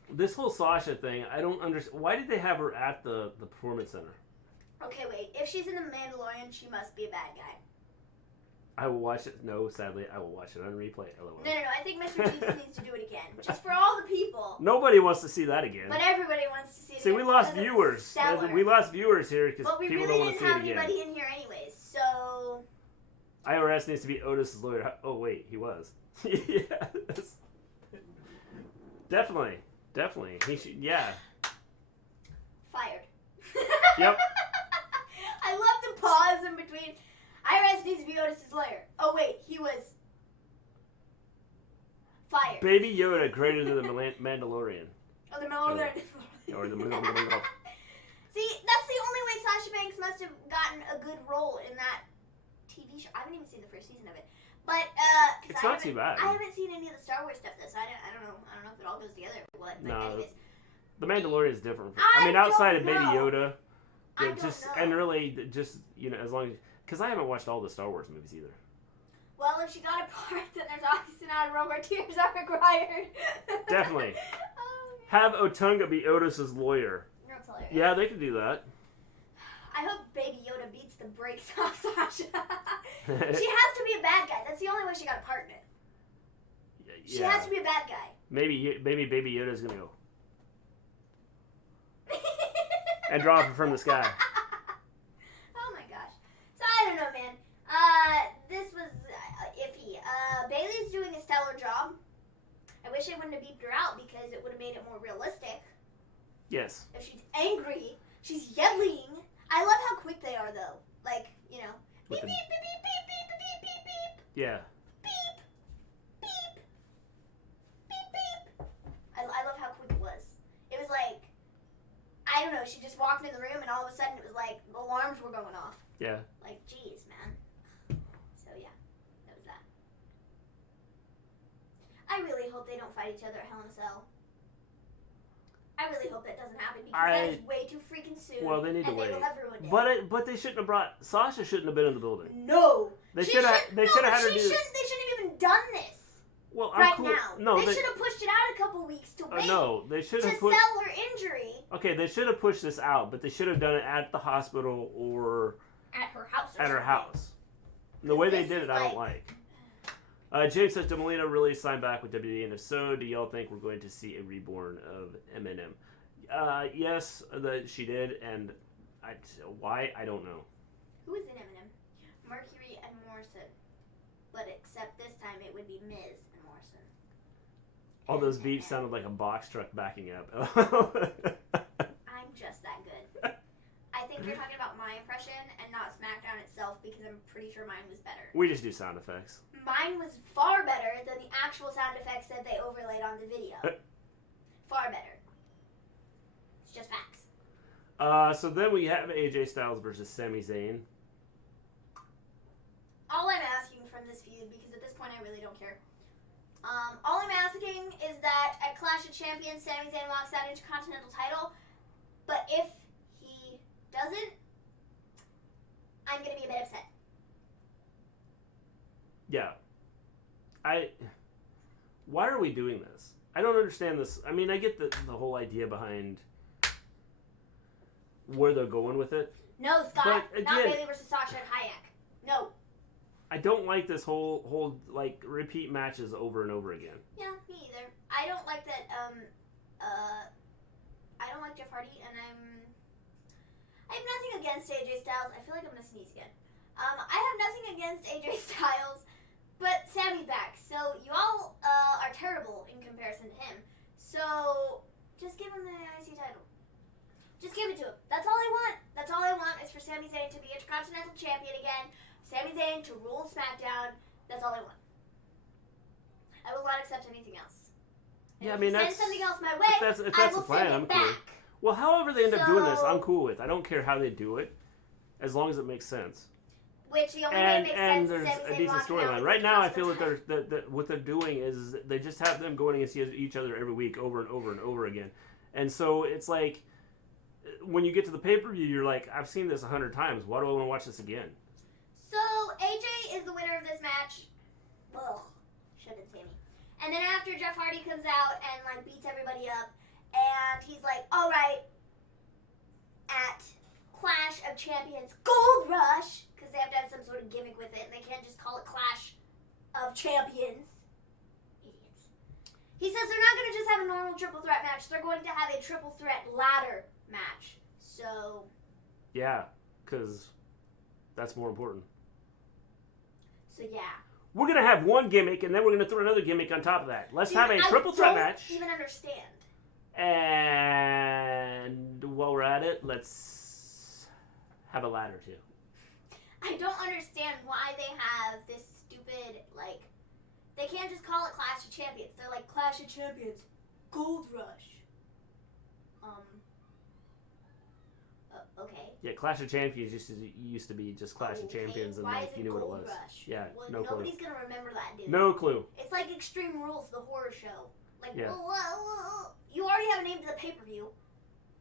This whole Sasha thing, I don't understand. Why did they have her at the Performance Center? Okay, wait. If she's in The Mandalorian, she must be a bad guy. I will watch it. No, sadly, I will watch it on replay. LOL. No. I think Mr. G needs to do it again. Just for all the people. Nobody wants to see that again. But everybody wants to see it again. See, we lost viewers. We lost viewers here because people don't want to see it again. But we really didn't have anybody in here anyways, so... IRS needs to be Otis's lawyer. Oh, wait, he was. Yes. Definitely. He should, yeah. Fired. Yep. I love the pause in between. IRS needs to be Otis's lawyer. Oh, wait, he was fired. Baby Yoda greater than the Mandalorian. Oh, the Mandalorian. Or the Mandalorian. See, that's the only way Sasha Banks must have gotten a good role in that TV show. I haven't even seen the first season of it. But, it's not too bad. I haven't seen any of the Star Wars stuff, though, so I don't know. I don't know if it all goes together or what. But no, anyways. The Mandalorian is different. I mean, outside of Baby Yoda, I don't know. And really, just, you know, as long as... Because I haven't watched all the Star Wars movies either. Well, if she got a part, then there's obviously not a role where tears are required. Definitely. Oh, have Otunga be Otis's lawyer. That's hilarious. Yeah, they could do that. I hope Baby Yoda beats the brakes off Sasha. She has to be a bad guy. That's the only way she got a part in it. Yeah. She has to be a bad guy. Maybe Baby Yoda's gonna go and drop her from the sky. Oh my gosh. So I don't know, man. This was iffy. Bailey's doing a stellar job. I wish they wouldn't have beeped her out because it would have made it more realistic. Yes. If she's angry, she's yelling. I love how quick they are, though. Like, you know, beep, beep, beep, beep, beep, beep, beep, beep, beep. Yeah. Beep, beep, beep, beep. I love how quick it was. It was like, I don't know, she just walked in the room and all of a sudden it was like alarms were going off. Yeah. Like, geez, man. So, yeah, that was that. I really hope they don't fight each other at Hell in a Cell. I really hope that doesn't happen because that is way too freaking soon. Well, they need to wait. They will have ruined it. But they shouldn't have brought Sasha. Shouldn't have been in the building. No. They should have. They should have had her do. They shouldn't have even done this. Well, now. No, they should have pushed it out a couple weeks to wait. No, they should have to sell her injury. Okay, they should have pushed this out, but they should have done it at the hospital or at her house. At her house. The way they did it, I don't like. James says, Demolina really signed back with WWE, and if so, do y'all think we're going to see a reborn of Eminem? Yes, she did, and why, I don't know. Who is in Eminem? Mercury and Morrison. But except this time it would be Miz and Morrison. All those beeps sounded like a box truck backing up. I'm just that good. I think you're talking about my impression and not Smackdown itself because I'm pretty sure mine was better. We just do sound effects. Mine was far better than the actual sound effects that they overlaid on the video. Far better. It's just facts. So then we have AJ Styles versus Sami Zayn. All I'm asking from this feud, because at this point I really don't care. All I'm asking is that at Clash of Champions, Sami Zayn walks that Intercontinental title. But if he doesn't, I'm going to be a bit upset. Yeah. Why are we doing this? I don't understand this. I mean, I get the whole idea behind where they're going with it. No, Scott. Again, not Bayley versus Sasha and Hayek. No. I don't like this whole like repeat matches over and over again. Yeah, me either. I don't like that. I don't like Jeff Hardy, and I I have nothing against AJ Styles. I feel like I'm gonna sneeze again. I have nothing against AJ Styles, but Sammy's back. So you all are terrible in comparison to him. So just give him the IC title. Just give it to him. That's all I want. That's all I want is for Sami Zayn to be Intercontinental Champion again. Sami Zayn to rule SmackDown. That's all I want. I will not accept anything else. And Yeah, I if mean, you that's... send something else my way, if that's I the will plan, send I'm it cool. back. Well, however they end up doing this, I'm So- cool with. I don't care how they do it, as long as it makes sense. Which the only way it makes And sense there's is Sami a Zayn decent walking out storyline. with Right the now, I cross feel the that that what they're doing is they just have them going against each other every week, over and over and over again. And so it's like, when you get to the pay-per-view, you're like, I've seen this 100 times. Why do I want to watch this again? So AJ is the winner of this match. Ugh, should have been Sammy. And then after Jeff Hardy comes out and like beats everybody up, and he's like, all right, at Clash of Champions Gold Rush, because they have to have some sort of gimmick with it, and they can't just call it Clash of Champions. Idiots. He says they're not going to just have a normal triple threat match, they're going to have a triple threat ladder match. So... Yeah, because that's more important. So yeah. We're going to have one gimmick, and then we're going to throw another gimmick on top of that. Let's have a triple threat match. I don't even understand. And while we're at it, let's have a ladder, too. I don't understand why they have this stupid, like... They can't just call it Clash of Champions. They're like, Clash of Champions Gold Rush. Okay. Yeah, Clash of Champions used to be just Clash of Okay, Champions, and why like is it you knew what it Gold was. Rush? Yeah, Well, no clue. nobody's gonna remember that, dude. No clue. It's like Extreme Rules, the horror show. Like, Yeah. whoa. You already have a name to the pay-per-view.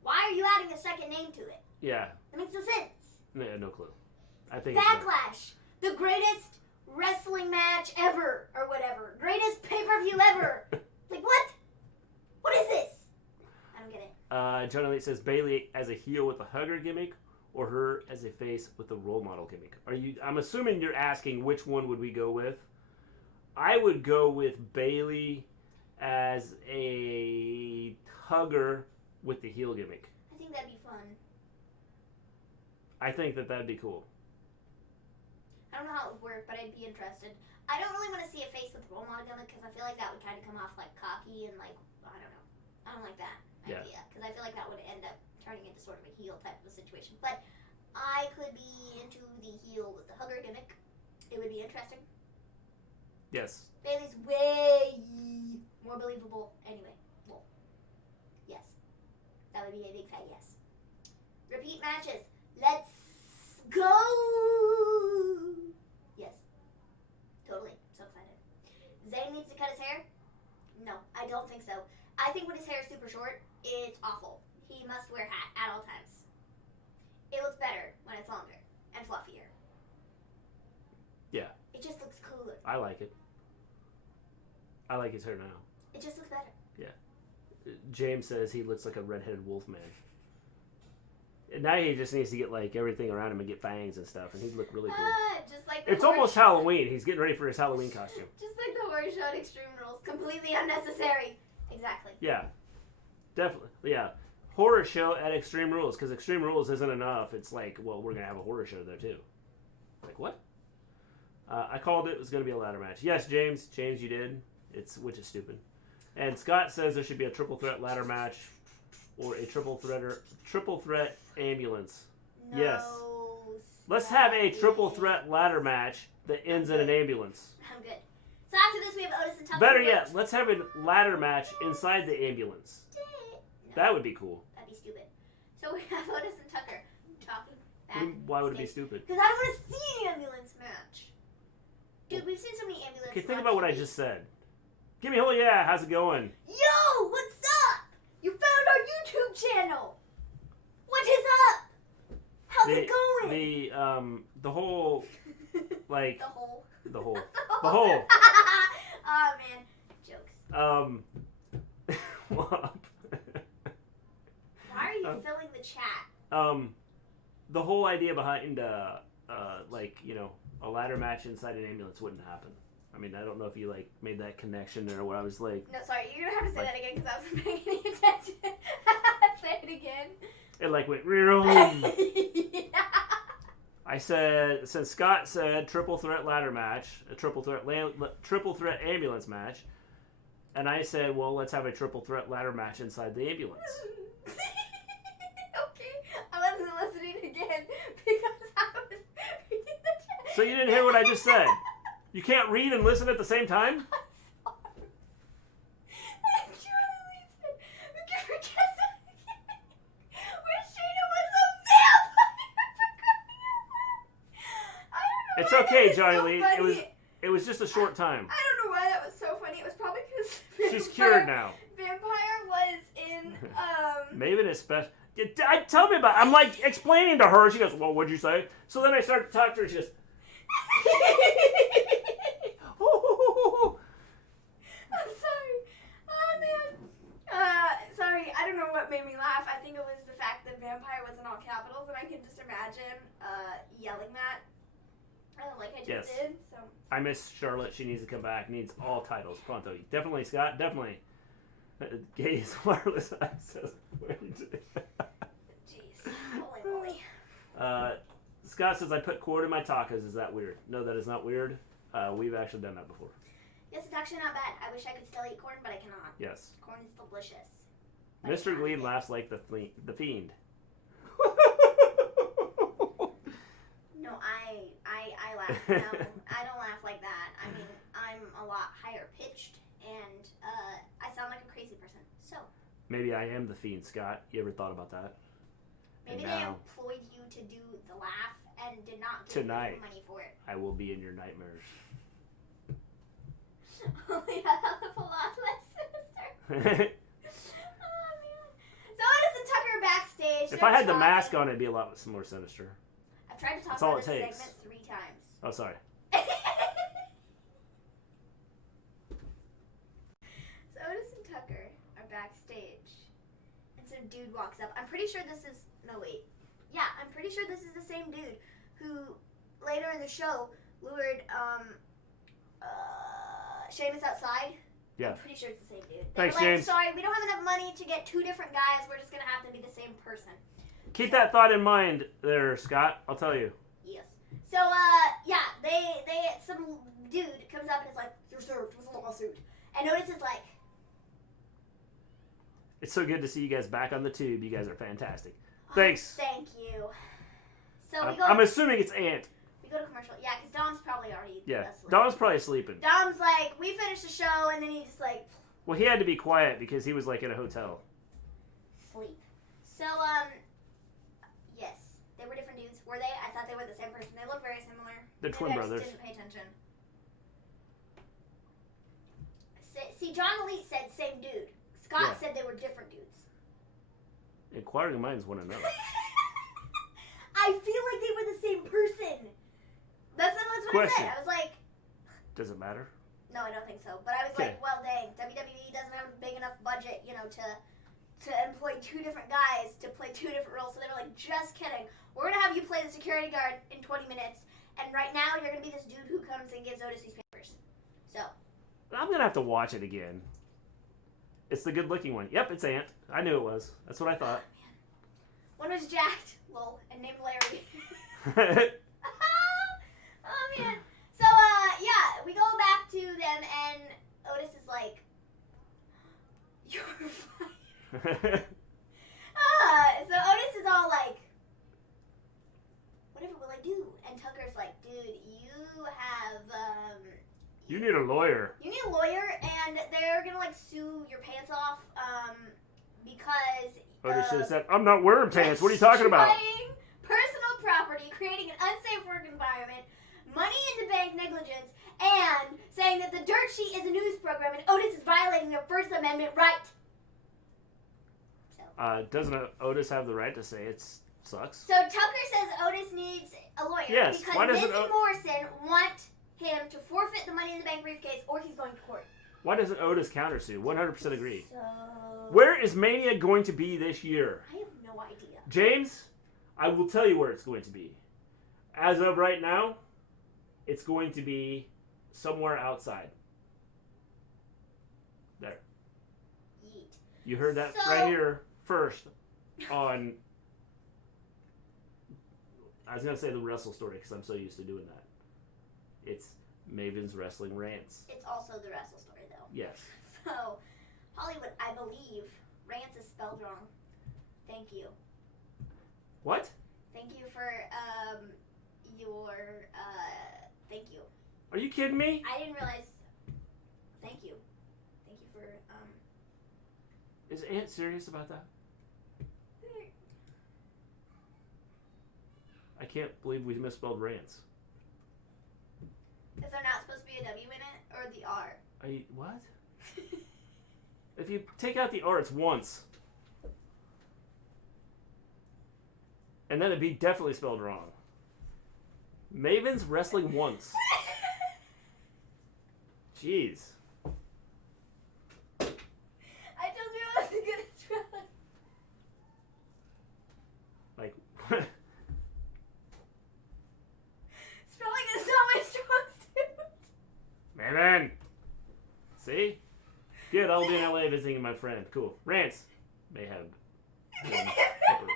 Why are you adding a second name to it? Yeah, That makes no sense. no clue. I think it's Backlash, the greatest wrestling match ever, or whatever. Greatest pay-per-view ever. Like, what? What is this? I don't get it. John Elliott says Bayley as a heel with a hugger gimmick, or her as a face with a role model gimmick. I'm assuming you're asking which one would we go with. I would go with Bayley as a hugger with the heel gimmick. I think that'd be fun. I think that'd be cool. I don't know how it would work, but I'd be interested. I don't really want to see a face with a role model gimmick because I feel like that would kind of come off like cocky and like, I don't know. I don't like that idea because I feel like that would end up turning into sort of a heel type of a situation. But I could be into the heel with the hugger gimmick. It would be interesting. Yes. Bayley's way more believable anyway. Well, yes. That would be a big fat yes. Repeat matches. Let's go! Yes. Totally. So excited. Zayn needs to cut his hair? No, I don't think so. I think when his hair is super short, it's awful. He must wear a hat at all times. It looks better when it's longer and fluffier. Yeah. It just looks cooler. I like it. I like his hair now. It just looks better. James says he looks like a redheaded wolf man. And now he just needs to get like everything around him and get fangs and stuff, and he'd look really cool. Just like the It's horse almost Halloween. He's getting ready for his Halloween costume. Just like the horse show at Extreme Rules. Completely unnecessary. Exactly. Yeah. Definitely. Yeah. Horror show at Extreme Rules, because Extreme Rules isn't enough. It's like, well, we're going to have a horror show there too. Like, what? I called it was going to be a ladder match. Yes, James. James, you did. Which is stupid. And Scott says there should be a triple threat ladder match or a triple threat ambulance. No, Yes. Let's have a triple threat ladder match that ends in an ambulance. I'm good. So after this, we have Otis and Tucker. Better yet, let's have a ladder match inside the ambulance. No, That would be cool. that'd be stupid. So we have Otis and Tucker talking back. Why would it be stupid? Because I don't want to see an ambulance match. Dude, we've seen so many ambulances. Okay, think on about what I TV. just said. Give me a whole yeah. How's it going? Yo, what's up? You found our YouTube channel. What is up? How's it going? The whole like The whole. the whole the whole Oh man, jokes. what? Why are you filling the chat? The whole idea behind like, you know, a ladder match inside an ambulance wouldn't happen. I mean, I don't know if you like made that connection or what I was like. No, sorry, you're gonna have to say Like- that again because I wasn't paying any attention. Say it again. It like went real. Yeah. I said, since Scott said triple threat ladder match, a triple threat ambulance match, and I said, well, let's have a triple threat ladder match inside the ambulance. Okay, I wasn't listening again because I was reading the chat. So you didn't hear what I just said? You can't read and listen at the same time? I'm sorry. Charlie said, we can forget that again. Where Shayna was a vampire. I don't know. It's why okay, that Johnny so Lee. funny. It was just a short time. I don't know why that was so funny. It was probably because She's cured now. Vampire was in Maven is special. Tell me about it. I'm like explaining to her. She goes, well, what'd you say? So then I start to talk to her. She goes, I'm sorry. Oh, man. Sorry. I don't know what made me laugh. I think it was the fact that vampire was in all capitals, and I can just imagine yelling that like I just did. So I miss Charlotte. She needs to come back. Needs all titles. Pronto. Definitely, Scott. Definitely. Gays wireless access. jeez. Holy moly. Scott says, I put corn in my tacos. Is that weird? No, that is not weird. We've actually done that before. Yes, it's actually not bad. I wish I could still eat corn, but I cannot. Yes. Corn is delicious. Mister Gleen laughs like the fiend. No, I laugh. No, I don't laugh like that. I mean, I'm a lot higher pitched, and I sound like a crazy person. So Maybe I am the fiend, Scott. You ever thought about that? maybe they employed you to do the laugh and did not give you Tonight, money for it. I will be in your nightmares. Oh yeah, that was a lot less sinister. Oh man. So Otis and Tucker backstage. If I had the mask on, it'd be a lot more sinister. I've tried to talk That's all about it this takes. segment 3 times. Oh, sorry. So Otis and Tucker are backstage, and some dude walks up. I'm pretty sure this is I'm pretty sure this is the same dude who later in the show lured Sheamus outside. Yeah. I'm pretty sure it's the same dude. Thanks, they were like, James. sorry, we don't have enough money to get 2 different guys. We're just gonna have to be the same person. Keep that thought in mind there, Scott. I'll tell you. Yes. So they some dude comes up and is like, you're served with a lawsuit. And Otis is like, It's so good to see you guys back on the tube. You guys are fantastic. Thanks. thank you. So we go. I'm assuming it's Ant. We go to commercial. Yeah, because Dom's probably already asleep. Dom's probably sleeping. Dom's like, we finished the show, and then he just like Well, he had to be quiet because he was like in a hotel. sleep. So yes, they were different dudes. Were they? I thought they were the same person. They look very similar. They're Maybe twin I just brothers. didn't pay attention. See, John Elite said same dude. Scott said they were different dudes. Inquiring minds want to know. I feel like they were the same person. That's what I said. I was like, Does it matter? no, I don't think so. But I was like, well, dang, WWE doesn't have a big enough budget, to employ 2 different guys to play 2 different roles. So they were like, just kidding. We're gonna have you play the security guard in 20 minutes, and right now you're gonna be this dude who comes and gives Otis these papers. So I'm going to have to watch it again. It's the good-looking one. Yep, it's Ant. I knew it was. That's what I thought. one was jacked, lol, and named Larry. Oh man. So we go back to them, and Otis is like, "You're fired." So Otis is all like, "Whatever will I do?" And Tucker's like, "Dude, you have You need a lawyer. You need a lawyer, and they're gonna like sue your pants off, because Otis should have said, I'm not wearing pants. What are you talking about? destroying personal property, creating an unsafe work environment, money in the bank negligence, and saying that the dirt sheet is a news program and Otis is violating their First Amendment right. So, Doesn't Otis have the right to say it sucks? so Tucker says Otis needs a lawyer Yes, why because doesn't Miz and Morrison want him to forfeit the money in the bank briefcase or he's going to court. Why doesn't Otis countersue? 100% agree. So, Where is Mania going to be this year? I have no idea. James, I will tell you where it's going to be. As of right now, it's going to be somewhere outside. There. Yeet. You heard that So- right here first on I was going to say the Wrestle Story because I'm so used to doing that. It's Maven's Wrestling Rants. It's also the Wrestle Story, though. Yes. So, Hollywood, I believe rants is spelled wrong. Thank you. What? Thank you for your thank you. Are you kidding me? I didn't realize. Thank you. Thank you for Is Aunt serious about that? I can't believe we misspelled rants. Is there not supposed to be a W in it or the R? What? If you take out the R, it's once. And then it'd be definitely spelled wrong. Maven's Wrestling Once. Jeez. I told you I wasn't good at spelling. Like, Spelling is not my strong suit. Maven! See? Good, I'll be in LA visiting my friend. Cool. Rants. May have one pepper.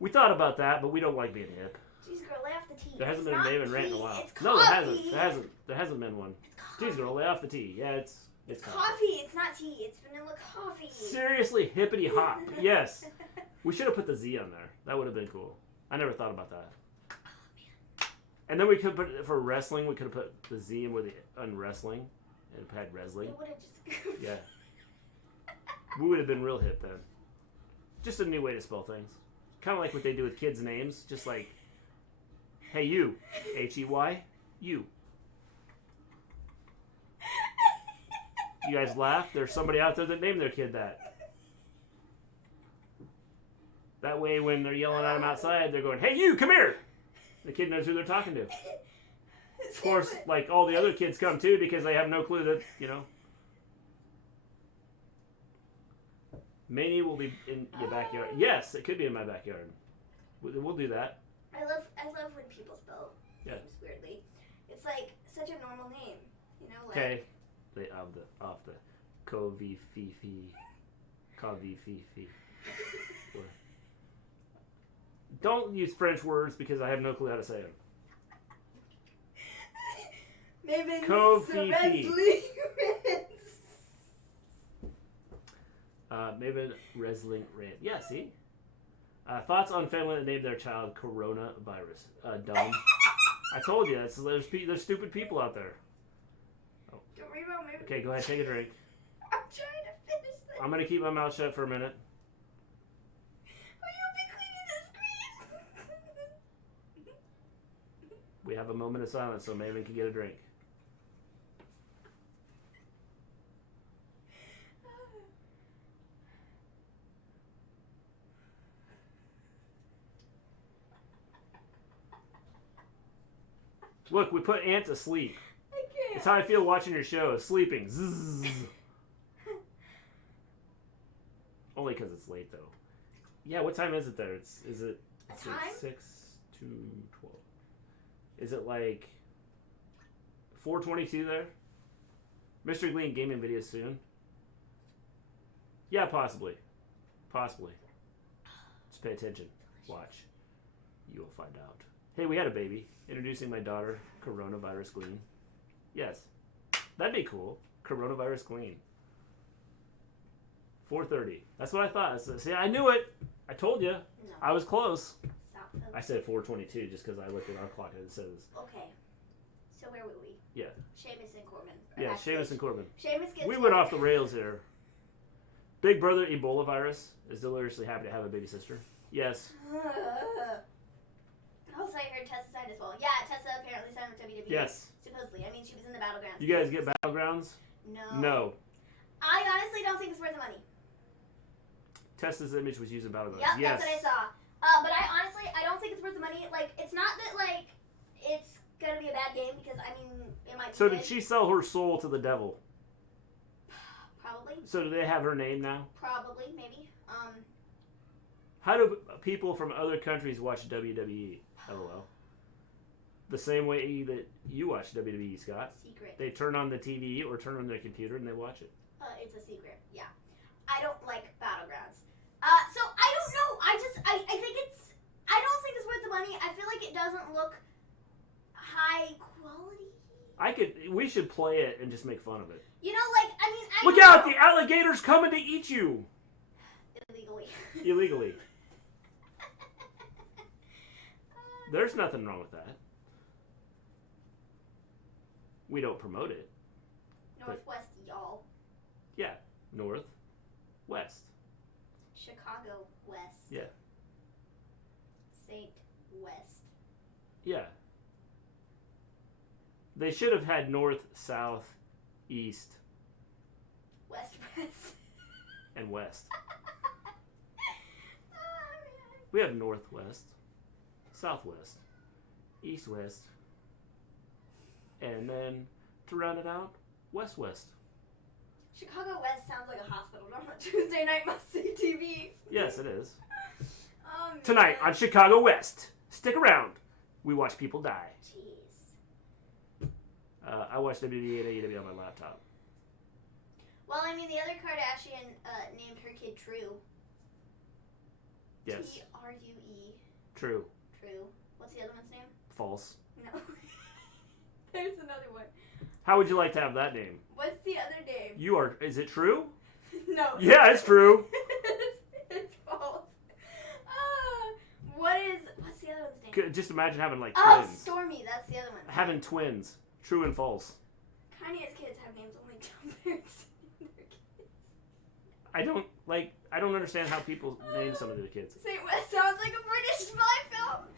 We thought about that, but we don't like being hip. Jeez, girl, lay off the tea. There hasn't It's been a not Maven rant in a tea, while. It's No, coffee. There hasn't been one. It's coffee. Jeez, girl, lay off the tea. Yeah, it's Coffee. It's not tea. It's vanilla coffee. Seriously, hippity hop. Yes. We should have put the Z on there. That would have been cool. I never thought about that. Oh, man. And then we could put, for wrestling, we could have put the Z in with the unwrestling and had wrestling. It would have just... Yeah. We would have been real hip then. Just a new way to spell things. Kind of like what they do with kids' names. Just like, hey, you. H-E-Y. You. You guys laugh? There's somebody out there that named their kid that. That way, when they're yelling at him outside, they're going, hey, you, come here! The kid knows who they're talking to. Of course, like, all the other kids come, too, because they have no clue that, you know. Mania will be in your backyard. Yes, it could be in my backyard. We'll do that. I love when people spell Yeah. names weirdly. It's like such a normal name, you know. Like, Okay. Off the Kovi Fifi. Kovi Fifi. Don't use French words because I have no clue how to say them. Maven's Kofi. Wrestling. Maven Wrestling Rant. Yeah, see? Thoughts on family that named their child coronavirus. Dumb. I told you, there's stupid people out there. Oh. Don't read about Maven. Okay, go ahead, take a drink. I'm trying to finish this. I'm going to keep my mouth shut for a minute. Will you be cleaning the screen? We have a moment of silence so Maven can get a drink. Look, we put Aunt to sleep. I can't. It's how I feel watching your show, sleeping. Zzz. Only because it's late, though. Yeah, what time is it there? Is it time? 6 to 12? Is it like 4:22 there? Mister Gleen gaming videos soon? Yeah, possibly. Possibly. Just pay attention. Watch. You will find out. Hey, we had a baby. Introducing my daughter, Coronavirus Gleen. Yes. That'd be cool. Coronavirus Gleen. 4:30. That's what I thought. See, I knew it. I told you. No. I was close. Stop. I said 4:22 just because I looked at our clock and it says. Okay. So where were we? Yeah. Sheamus and Corbin. Yeah, Sheamus and Corbin. Sheamus gets. We went off the rails here. Big brother Ebola virus is deliriously happy to have a baby sister. Yes. Also, I heard Tessa signed as well. Yeah, Tessa apparently signed with WWE. Yes. Supposedly. I mean, she was in the Battlegrounds. You guys get Battlegrounds? No. No. I honestly don't think it's worth the money. Tessa's image was used in Battlegrounds. Yep, Yes. that's what I saw. But I don't think it's worth the money. Like, it's not that, like, it's gonna be a bad game because, I mean, it might be So good. did she sell her soul to the devil? Probably. So do they have her name now? Probably, maybe. How do people from other countries watch WWE? LOL. The same way that you watch WWE, Scott. Secret. They turn on the TV or turn on their computer and they watch it. It's a secret, yeah. I don't like Battlegrounds. So I don't know. I don't think it's worth the money we should play it and just make fun of it. You know, like, I mean, I Look know. out! The alligator's coming to eat you! Illegally. Illegally. There's nothing wrong with that. We don't promote it. Northwest, y'all. Yeah. North. West. Chicago West. Yeah. Saint West. Yeah. They should have had north, south, east, West. and west. Oh, man. We have northwest, southwest, east-west, and then, to round it out, west-west. Chicago West sounds like a hospital room on Tuesday night must-see TV. Yes, it is. Oh, man. Tonight on Chicago West. Stick around. We watch people die. Jeez. I watch WWE and AEW on my laptop. Well, I mean, the other Kardashian named her kid True. Yes. True. True. True. What's the other one's name? False. No. There's another one. How would you like to have that name? What's the other name? You are... Is it true? No. Yeah, it's true. It's false. What's the other one's name? Just imagine having, like, Oh, twins. Stormy. That's the other one. Having twins. True and false. Kanye's kids have names only dumb parents name their kids. I don't understand how people name some of their kids. St. West sounds like a British spy film.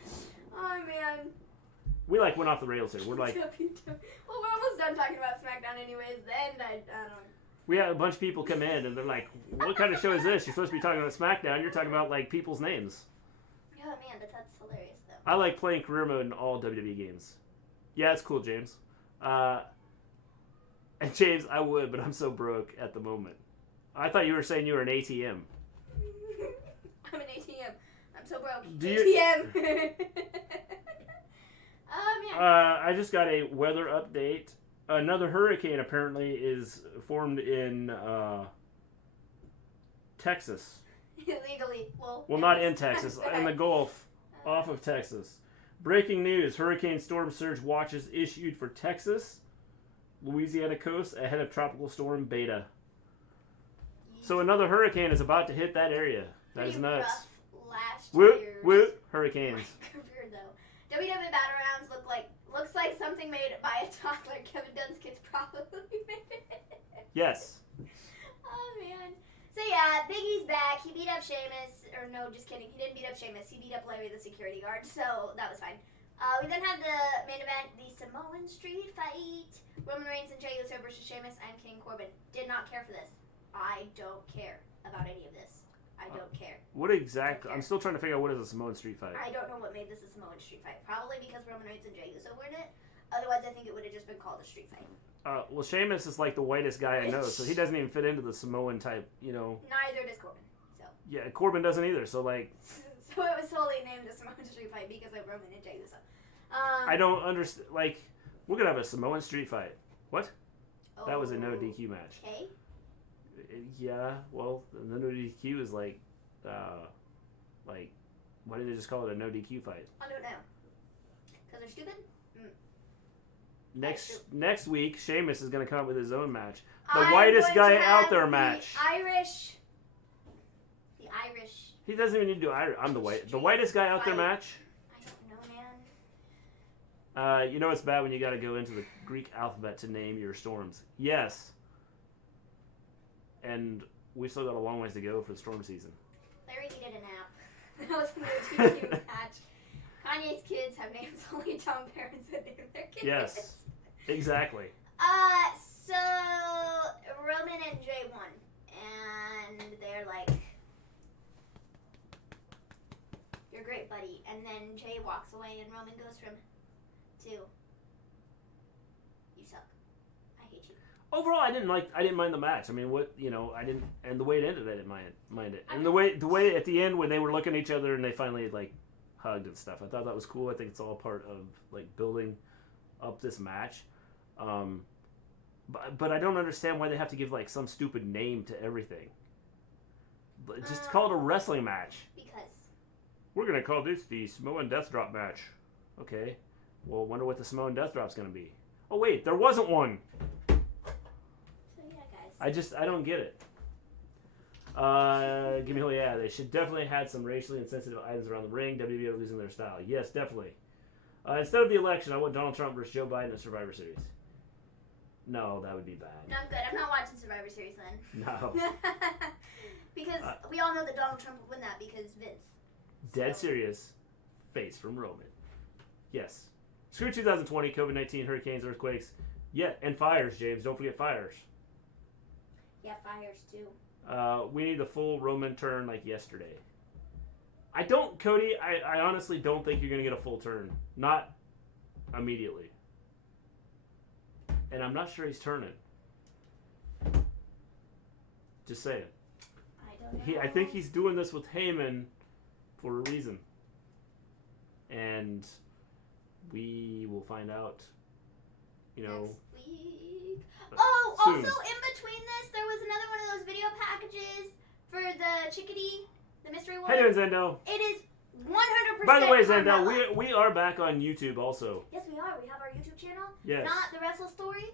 Oh, man. We, went off the rails here. We're like... Well, we're almost done talking about Smackdown anyways. Then I don't know. We had a bunch of people come in, and they're like, what kind of show is this? You're supposed to be talking about Smackdown. You're talking about, people's names. Oh, man, but that's hilarious, though. I like playing career mode in all WWE games. Yeah, it's cool, James. And James, I would, but I'm so broke at the moment. I thought you were saying you were an ATM. I'm an ATM. I'm so broke. Do ATM! Oh, man. I just got a weather update. Another hurricane apparently is formed in Texas. Illegally. Well, not in Texas, in the Gulf, off of Texas. Breaking news, hurricane storm surge watches issued for Texas, Louisiana coast ahead of tropical storm Beta. So another hurricane is about to hit that area. That is nuts. Woot, woot, hurricanes. Career, though. WWE Battlegrounds looks like something made by a toddler. Kevin Dunn's kids probably made it. Yes. Oh, man. So, yeah, Big E's back. He beat up Sheamus. Or, no, just kidding. He didn't beat up Sheamus. He beat up Larry, the security guard. So, that was fine. We then had the main event, the Samoan Street Fight. Roman Reigns and Jey Uso versus Sheamus and King Corbin. Did not care for this. I don't care about any of this. I don't care. What exactly? I'm still trying to figure out what is a Samoan Street Fight. I don't know what made this a Samoan Street Fight. Probably because Roman Reigns and Jey Uso were in it. Otherwise, I think it would have just been called a Street Fight. Well, Sheamus is like the whitest guy I know, so he doesn't even fit into the Samoan type, Neither does Corbin. So. Yeah, Corbin doesn't either, so So it was solely named a Samoan Street Fight because of Roman and Jey Uso. I don't understand, we're going to have a Samoan Street Fight. What? Oh, That was a no DQ match. Okay. Yeah, well, the no DQ is why did they just call it a no DQ fight? I don't know. Because they're stupid? Next week, Sheamus is going to come up with his own match. The whitest guy out there match. The Irish. He doesn't even need to do Irish. I'm the whitest guy out there match. I don't know, man. It's bad when you got to go into the Greek alphabet to name your storms. Yes. And we still got a long ways to go for the storm season. Larry needed a nap. That was a no DQ match. Kanye's kids have names only dumb parents that name their kids. Yes, exactly. So Roman and Jey won, and they're like, "You're great, buddy." And then Jey walks away, and Roman goes from to, "You suck. I hate you." Overall, I didn't mind the match. I mean, and the way it ended, I didn't mind it. And the way at the end when they were looking at each other and they finally hugged and stuff, I thought that was cool. I think it's all part of building up this match. But I don't understand why they have to give some stupid name to everything. Just call it a wrestling match. Because we're gonna call this the Samoan Death Drop match. Okay. Well, wonder what the Samoan Death Drop's gonna be. Oh wait, there wasn't one. So yeah, guys. I don't get it. Give me yeah. They should definitely had some racially insensitive items around the ring. WWE are losing their style. Yes, definitely. Instead of the election, I want Donald Trump versus Joe Biden at Survivor Series. No, that would be bad. No, I'm good. I'm not watching Survivor Series then. No. Because we all know that Donald Trump would win that because Vince. Dead serious. Face from Roman. Yes. Screw 2020, COVID-19, hurricanes, earthquakes. Yeah, and fires, James. Don't forget fires. Yeah, fires too. We need the full Roman turn like yesterday. I don't, Cody, I honestly don't think you're going to get a full turn. Not immediately. And I'm not sure he's turning. Just saying. I don't know. I think he's doing this with Heyman for a reason. And we will find out, you know. Next week. Soon. Also in between this, there was another one of those video packages for the chickadee, the mystery one. How you doing, Zendo? It is 100%. By the way, Carmella. Zendo, we are back on YouTube also. Yes, we are. We have our YouTube channel. Yes. Not the Wrestle Story.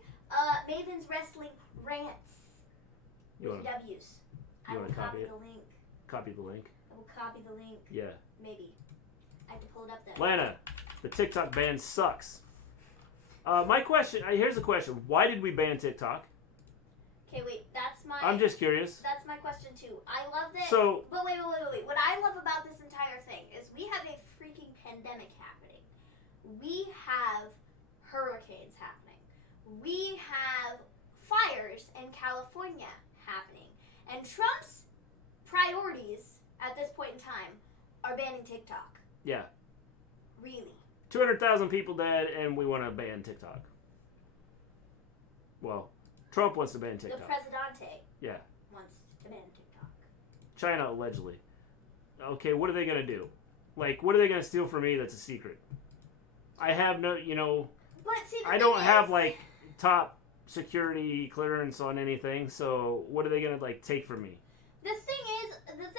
Maven's Wrestling Rants. You With wanna- W's. you I will wanna copy copy it? the link. Copy the link. I will copy the link. Yeah. Maybe. I have to pull it up though. Lana, the TikTok ban sucks. My question, here's the question. Why did we ban TikTok? Okay, wait. That's my. I'm just curious. That's my question too. I love that. So, But wait. What I love about this entire thing is we have a freaking pandemic happening. We have hurricanes happening. We have fires in California happening. And Trump's priorities at this point in time are banning TikTok. yeah. Really. 200,000 people dead, and we want to ban TikTok. Well, Trump wants to ban TikTok. The Presidente Yeah. wants to ban TikTok. China, allegedly. Okay, what are they going to do? Like, what are they going to steal from me that's a secret? I have no, But see, the I don't thing have, is- like, top security clearance on anything, so what are they going to, like, take from me? The thing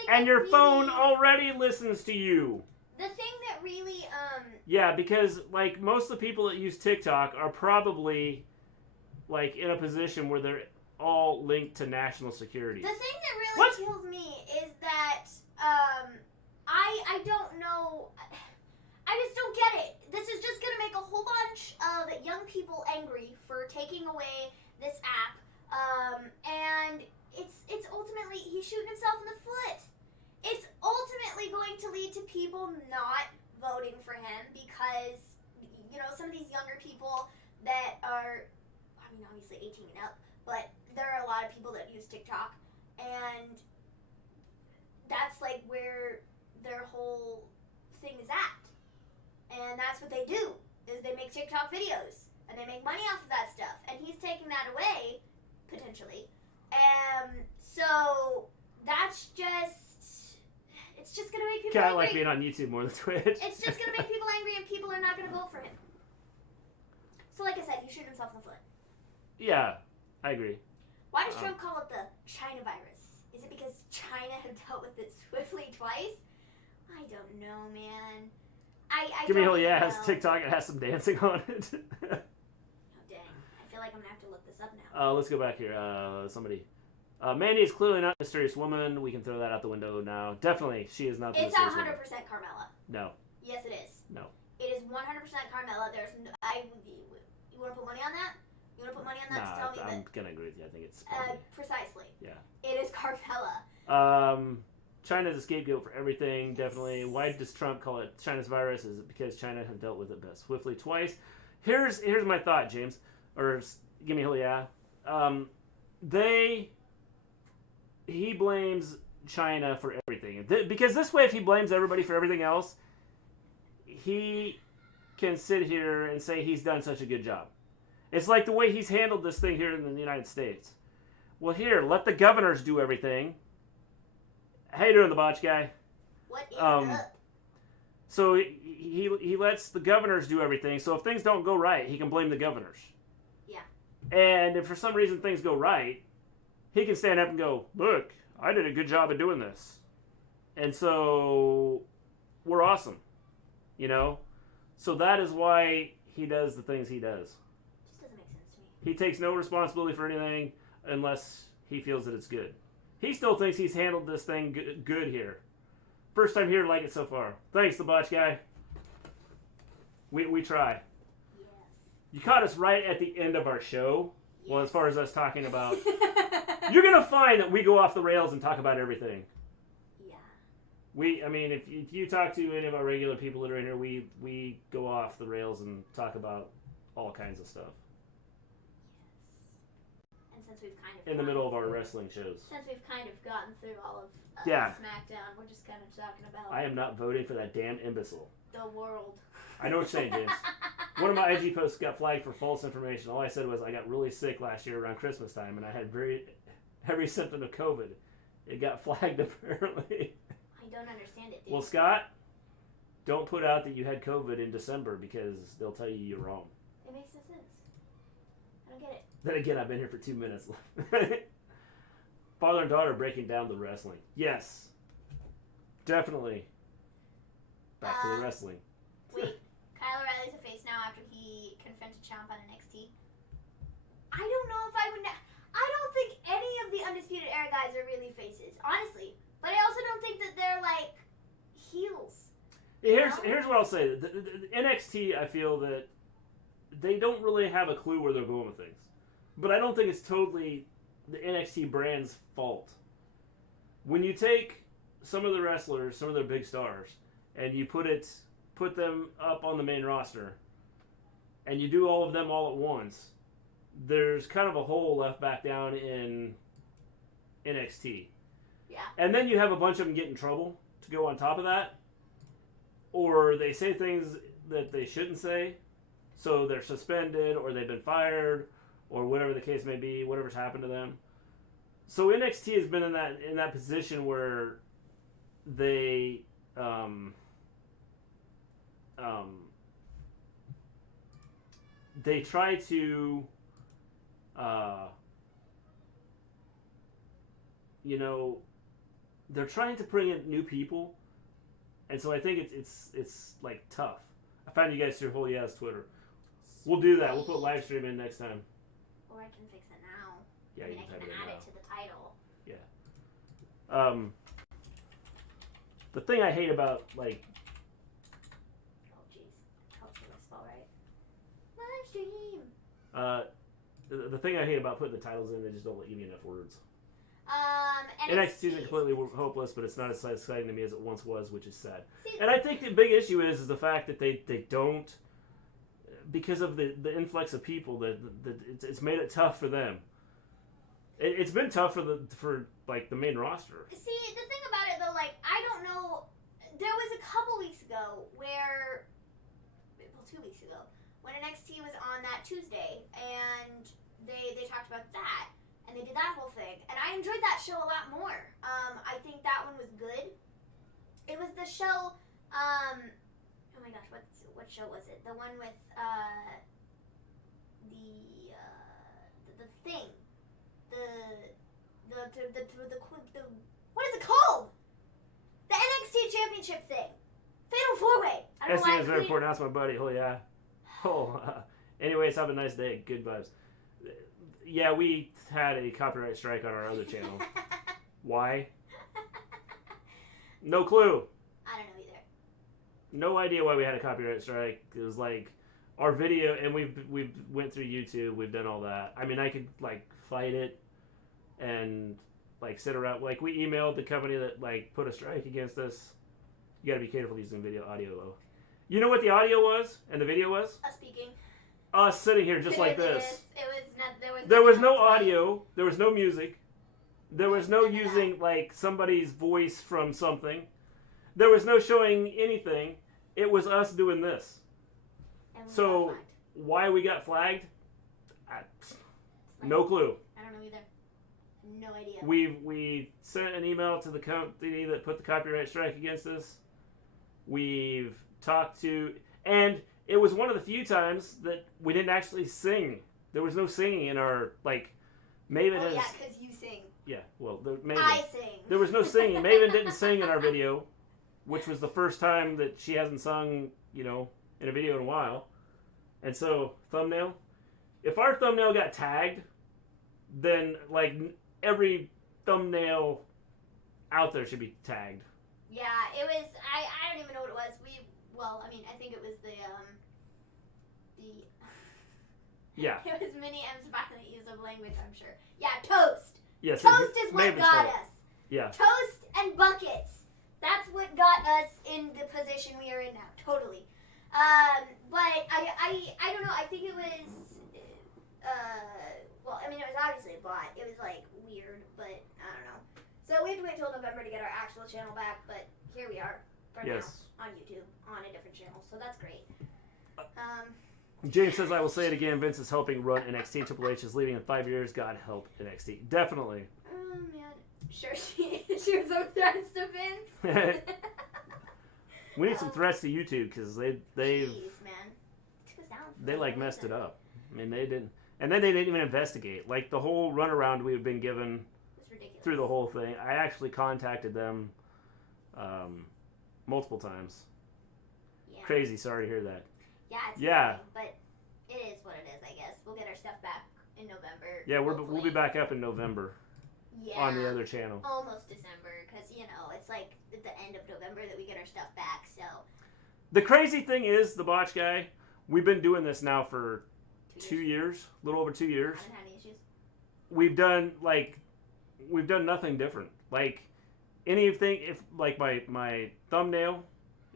And that your really, phone already listens to you. The thing that really, Yeah, because, like, most of the people that use TikTok are probably, like, in a position where they're all linked to national security. the thing that really What? kills me is that, I don't know, I just don't get it. This is just gonna make a whole bunch of young people angry for taking away this app, and it's ultimately, he's shooting himself in the foot. It's ultimately going to lead to people not voting for him because, some of these younger people that are, I mean, obviously 18 and up, but there are a lot of people that use TikTok, and that's like where their whole thing is at. And that's what they do, is they make TikTok videos, and they make money off of that stuff, and he's taking that away, potentially. So that's just, it's just going to make people Kind angry. of like being on YouTube more than Twitch. It's just going to make people angry, and people are not going to vote for him. So like I said, he's shooting himself in the foot. Yeah, I agree. Why does Trump call it the China virus? Is it because China have dealt with it swiftly twice? I don't know, man. I Give me a don't hell yeah, know. has TikTok, it has some dancing on it. Oh, dang. I feel like I'm going to have to look this up now. Let's go back here. Somebody. Mandy is clearly not a mysterious woman. We can throw that out the window now. Definitely, she is not the It's mysterious 100% woman. Carmella. No. Yes, it is. No. It is 100% Carmella. There's no, you want to put money on that? You want to put money on that to tell me I'm that? going to agree with you. I think it's probably... Precisely. Yeah. It is Carmella. China's a scapegoat for everything, definitely. Why does Trump call it China's virus? Is it because China has dealt with it best swiftly twice? Here's my thought, James. Or give me a hell yeah. He blames China for everything. Because this way, if he blames everybody for everything else, he can sit here and say he's done such a good job. It's like the way he's handled this thing here in the United States. Well, here, let the governors do everything. How you doing, the botch guy? What is up? So he lets the governors do everything. So if things don't go right, he can blame the governors. Yeah. And if for some reason things go right, he can stand up and go, look, I did a good job of doing this. And so we're awesome. So that is why he does the things he does. Just doesn't He takes no responsibility for anything unless he feels that it's good. He still thinks he's handled this thing good here. First time here to like it so far. Thanks, the botch guy. We try. Yes. You caught us right at the end of our show. Yes. Well, as far as us talking about... You're going to find that we go off the rails and talk about everything. Yeah. I mean, if you talk to any of our regular people that are in here, we go off the rails and talk about all kinds of stuff. And since we've kind of in the middle of our wrestling shows. Since we've kind of gotten through all of Smackdown, we're just kind of talking about I am not voting for that damn imbecile. The world. I know what you're saying, James. One of my IG posts got flagged for false information. All I said was I got really sick last year around Christmas time, and I had every symptom of COVID. It got flagged, apparently. I don't understand it, dude. Well, Scott, don't put out that you had COVID in December because they'll tell you you're wrong. It makes no sense. I don't get it. Then again, I've been here for 2 minutes. Father and daughter breaking down the wrestling. Yes. Definitely. Back to the wrestling. Wait, Kyle O'Reilly's a face now after he confronted Ciampa on NXT. I don't know if I would... I don't think any of the Undisputed Era guys are really faces, honestly. But I also don't think that they're, like, heels. Here's what I'll say. The NXT, I feel that they don't really have a clue where they're going with things. But I don't think it's totally the NXT brand's fault. When you take some of the wrestlers, some of their big stars, and you put them up on the main roster, and you do all of them all at once, there's kind of a hole left back down in NXT. Yeah. And then you have a bunch of them get in trouble to go on top of that. Or they say things that they shouldn't say, so they're suspended, or they've been fired, or whatever the case may be, whatever's happened to them. So NXT has been in that position where they they try to they're trying to bring in new people, and so I think it's like tough. I found you guys through Holy Ass Twitter. We'll do that. We'll put live stream in next time. Or I can fix it now. Yeah, I you mean, can I can type it in add now. it to the title. Yeah. The thing I hate about, like... Oh, jeez. Hopefully I spell right. Live stream! The thing I hate about putting the titles in, they just don't give you enough words. NXT isn't completely hopeless, but it's not as exciting to me as it once was, which is sad. See, And I think the big issue is the fact that they don't, because of the influx of people, that it's made it tough for them. It's been tough for the main roster. See, the thing about it though, like, I don't know. There was a couple weeks ago where, well, 2 weeks ago, when NXT was on that Tuesday, and they talked about that, and they did that whole thing, and I enjoyed that show a lot more. I think that one was good. It was the show. Oh my gosh, what show was it? The one with the thing. The what is it called? The NXT Championship thing. Fatal 4-Way. I don't know why. It's very important. That's my buddy. Oh yeah. Oh. Anyways, have a nice day. Good vibes. Yeah, we had a copyright strike on our other channel. Why? No clue. I don't know either. No idea why we had a copyright strike. It was like our video, and we've went through YouTube. We've done all that. I mean, I could like fight it and like sit around. Like we emailed the company that like put a strike against us. You gotta be careful using audio though. You know what the audio was and the video was? Us speaking. Us sitting here just like this. It was not. There was no audio. There was no music. There was no using like somebody's voice from something. There was no showing anything. It was us doing this. So why we got flagged? No clue. I don't know either. No idea. We sent an email to the company that put the copyright strike against us. We've talked to, and it was one of the few times that we didn't actually sing. There was no singing in our, like, Maven has... yeah, because you sing. Yeah, well, Maven. I sing. There was no singing. Maven didn't sing in our video, which was the first time that she hasn't sung, in a video in a while. And so, thumbnail, if our thumbnail got tagged, then like every thumbnail out there should be tagged. Yeah, it was. I don't even know what it was. I mean, I think it was the. Yeah. It was mini M's violent use of language. I'm sure. Yeah, toast. Yes. Toast is what Maven's got fault. us. Yeah. Toast and buckets. That's what got us in the position we are in now. Totally. But I don't know. I think it was. Well, I mean, it was obviously a bot. It was like weird, but I don't know. So we have to wait till November to get our actual channel back. But here we are for now on YouTube on a different channel. So that's great. James says, I will say it again, Vince is helping run NXT. Triple H is leaving in 5 years. God help NXT. Definitely. Oh, man. Sure, she was some threats to Vince. We need some threats to YouTube because they've Jeez, man. Took us down they like messed it up. I mean, they didn't. And then they didn't even investigate. Like, the whole runaround we've been given through the whole thing, I actually contacted them multiple times. Yeah. Crazy. Sorry to hear that. Yeah, it's yeah. Annoying, but it is what it is, I guess. We'll get our stuff back in November. Yeah, we'll be back up in November. Yeah. On the other channel. Almost December, because, you know, it's like at the end of November that we get our stuff back, so. The crazy thing is, the Botch Guy, we've been doing this now for 2 years, a little over 2 years. I haven't had any issues. We've done nothing different. Like, anything, if, like, my thumbnail,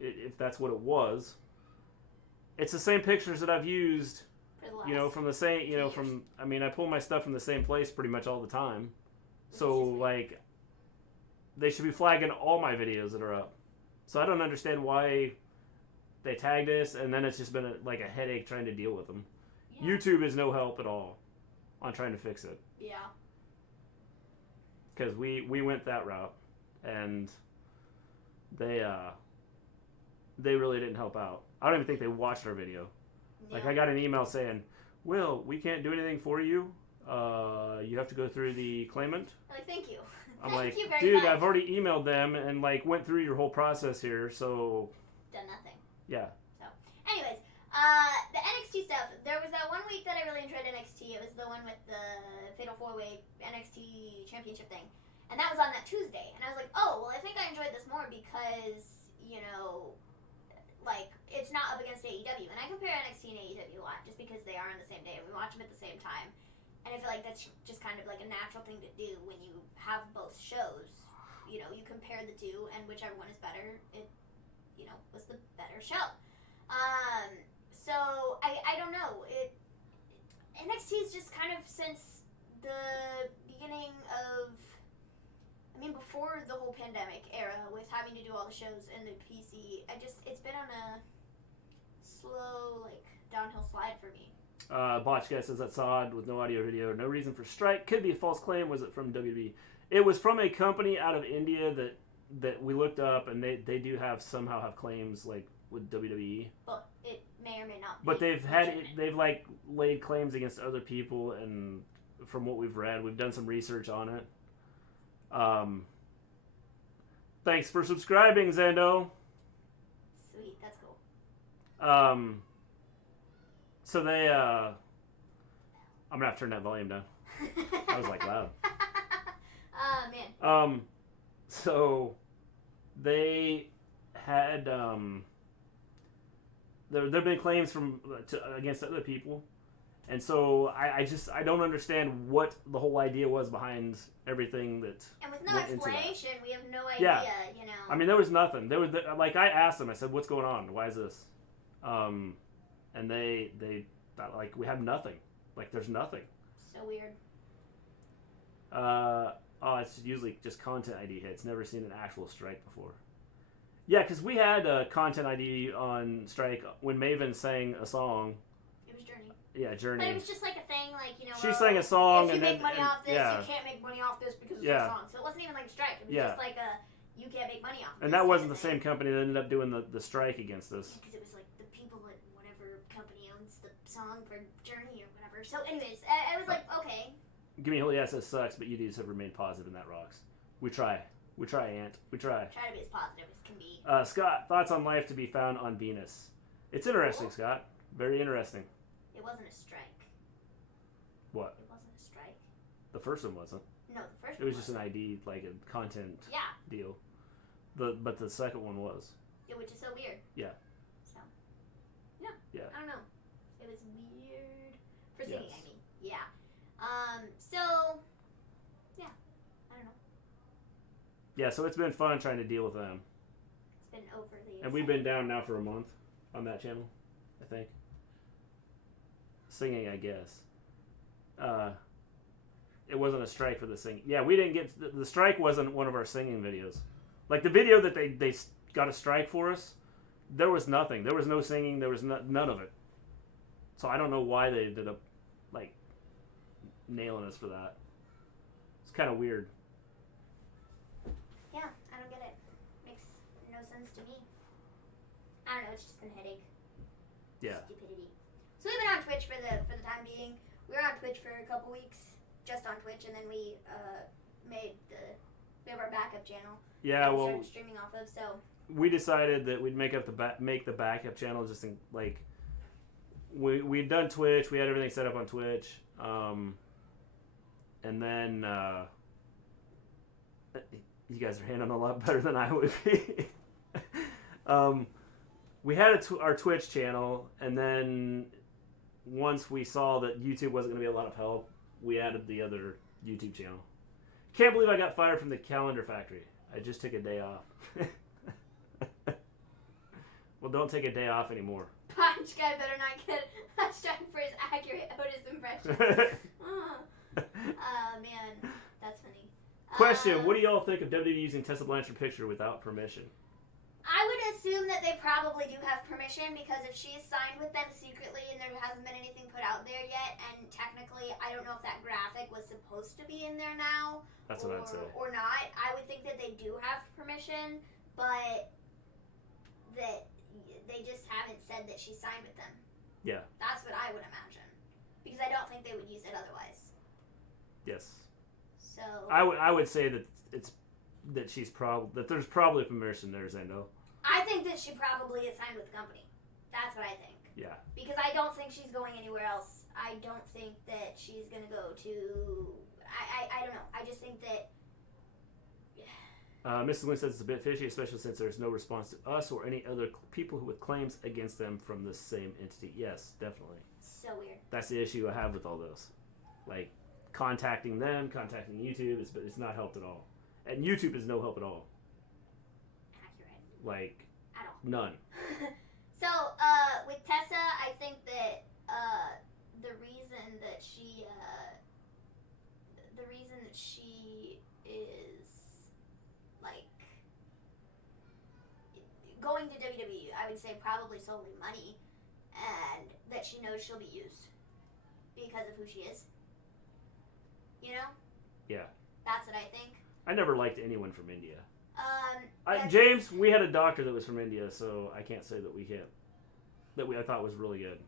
if that's what it was, it's the same pictures that I've used, from the same, I mean, I pull my stuff from the same place pretty much all the time. So, like, they should be flagging all my videos that are up. So I don't understand why they tagged us, and then it's just been a headache trying to deal with them. Yeah. YouTube is no help at all on trying to fix it. Yeah. Because we went that route, and they really didn't help out. I don't even think they watched our video. Yeah. Like, I got an email saying, Will, we can't do anything for you. You have to go through the claimant. Like, thank you. I'm thank you very dude, much. I've already emailed them and went through your whole process here, so. Done nothing. Yeah. So, anyways, the NXT stuff. There was that 1 week that I really enjoyed NXT. It was the one with the Fatal 4-Way NXT Championship thing, and that was on that Tuesday. And I was like, oh, well, I think I enjoyed this more because it's not up against AEW, and I compare NXT and AEW a lot just because they are on the same day and we watch them at the same time. And I feel like that's just kind of like a natural thing to do when you have both shows. You compare the two, and whichever one is better, it, was the better show. So I don't know. NXT is just kind of since the beginning of, before the whole pandemic era with having to do all the shows in the PC, it's been on a slow, downhill slide for me. Botch Guy says that's odd with no audio video. No reason for strike. Could be a false claim. Was it from WWE? It was from a company out of India that we looked up, and they do somehow have claims with WWE. But it may or may not be. But they've laid claims against other people, and from what we've read, we've done some research on it. Thanks for subscribing, Zando. Sweet, that's cool. So they, I'm gonna have to turn that volume down. That was loud. Oh, man. So they had, there've been claims against other people. And so I don't understand what the whole idea was behind everything that. And with no explanation, we have no idea, I mean, there was nothing. I asked them, I said, what's going on? Why is this? And they thought, we have nothing. There's nothing. So weird. It's usually just content ID hits. Never seen an actual strike before. Yeah, because we had a content ID on strike when Maven sang a song. It was Journey. Yeah, Journey. But it was just a thing, she sang a song, if you and make money off this, yeah. you can't make money off this because it's a song. So it wasn't even a strike. It was just you can't make money off this. And that wasn't the same company that ended up doing the strike against us. Because it was the people at whatever company owns the song for Journey or whatever. So anyways, I was okay. Give me a holy ass, that sucks, but you dudes have remained positive, and that rocks. We try. We try, Ant. We try. Try to be as positive as can be. Scott, thoughts on life to be found on Venus? It's interesting, Scott. Very interesting. It wasn't a strike. What? It wasn't a strike. The first one wasn't. No, the first It one was just an ID, like a content deal. But the second one was. Yeah, which is so weird. Yeah. So, yeah. I don't know. It was weird. For singing, I mean. Yeah. So, yeah. I don't know. Yeah, so it's been fun trying to deal with them. It's been overly And we've been down now for a month on that channel, I think. Singing, I guess. It wasn't a strike for the singing. Yeah, we didn't get... The strike wasn't one of our singing videos. Like, the video that they got a strike for us, there was nothing. There was no singing. There was none of it. So I don't know why they ended up, like, nailing us for that. It's kind of weird. Yeah, I don't get it. Makes no sense to me. I don't know, it's just been a headache. Yeah. Stupidity. So we've been on Twitch for the time being. We were on Twitch for a couple weeks, just on Twitch, and then we have our backup channel. Yeah, we well, started streaming off of. So we decided that we'd make the backup channel just in, like, we'd done Twitch, we had everything set up on Twitch, and then you guys are handling a lot better than I would be. We had our Twitch channel, and then once we saw that YouTube wasn't going to be a lot of help, we added the other YouTube channel. Can't believe I got fired from the Calendar Factory. I just took a day off. Well, don't take a day off anymore. Punch guy better not get hashtag for his accurate Otis impression. Man, that's funny. Question, what do y'all think of WWE using Tessa Blanchard's picture without permission? I would assume that they probably do have permission, because if she's signed with them secretly and there hasn't been anything put out there yet, and technically I don't know if that graphic was supposed to be in there now. That's what I'd say. Or not. I would think that they do have permission, but that they just haven't said that she's signed with them. Yeah. That's what I would imagine. Because I don't think they would use it otherwise. Yes. So I would say that there's probably permission there, Zendo. I think that she probably is signed with the company. That's what I think. Yeah. Because I don't think she's going anywhere else. I don't think that she's going to go to... I don't know. I just think that... Mr. Gleen says it's a bit fishy, especially since there's no response to us or any other people with claims against them from the same entity. Yes, definitely. So weird. That's the issue I have with all those. Like, contacting them, contacting YouTube, it's not helped at all. And YouTube is no help at all. Accurate. Like, at all. None. So, with Tessa, I think that the reason that she is, like, going to WWE, I would say probably solely money, and that she knows she'll be used because of who she is. You know? Yeah. That's what I think. I never liked anyone from India. Yes. James, we had a doctor that was from India, so I can't say that I thought was really good.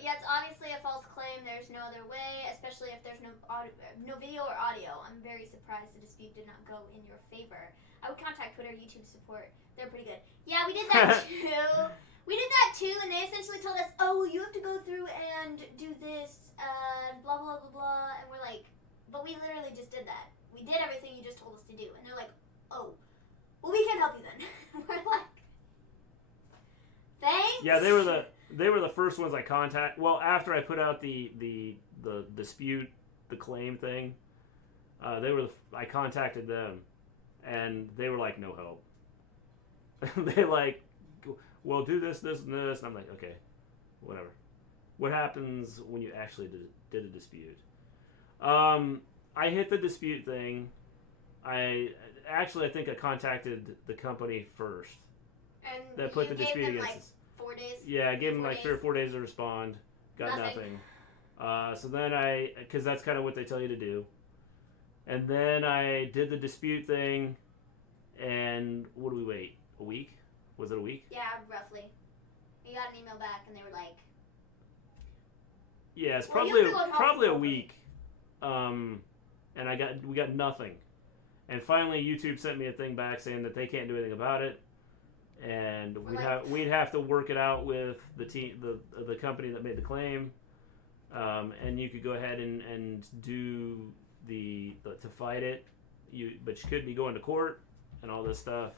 Yeah, it's obviously a false claim. There's no other way, especially if there's no video or audio. I'm very surprised the dispute did not go in your favor. I would contact Twitter, YouTube support. They're pretty good. Yeah, we did that too. And they essentially told us, oh, well, you have to go through and do this, blah, blah, blah, blah. And we're like, but we literally just did that. We did everything you just told us to do. And they're like, oh, well, we can't help you then. We're like, thanks. Yeah, they were the first ones I contacted. Well, after I put out the dispute, the claim thing, I contacted them, and they were like, no help. They like, well, do this, this, and this, and I'm like, okay, whatever. What happens when you actually did a dispute? I hit the dispute thing. I think I contacted the company first. And that put the dispute against us. 4 days? Yeah, I gave them like 3 or 4 days to respond. Got nothing. So then because that's kind of what they tell you to do. And then I did the dispute thing, and what do we wait? A week? Was it a week? Yeah, roughly. We got an email back, and they were like... Yeah, it's probably a week. And we got nothing. And finally, YouTube sent me a thing back saying that they can't do anything about it, and we'd have to work it out with the company that made the claim. and you could go ahead and do to fight it. But you could be going to court and all this stuff.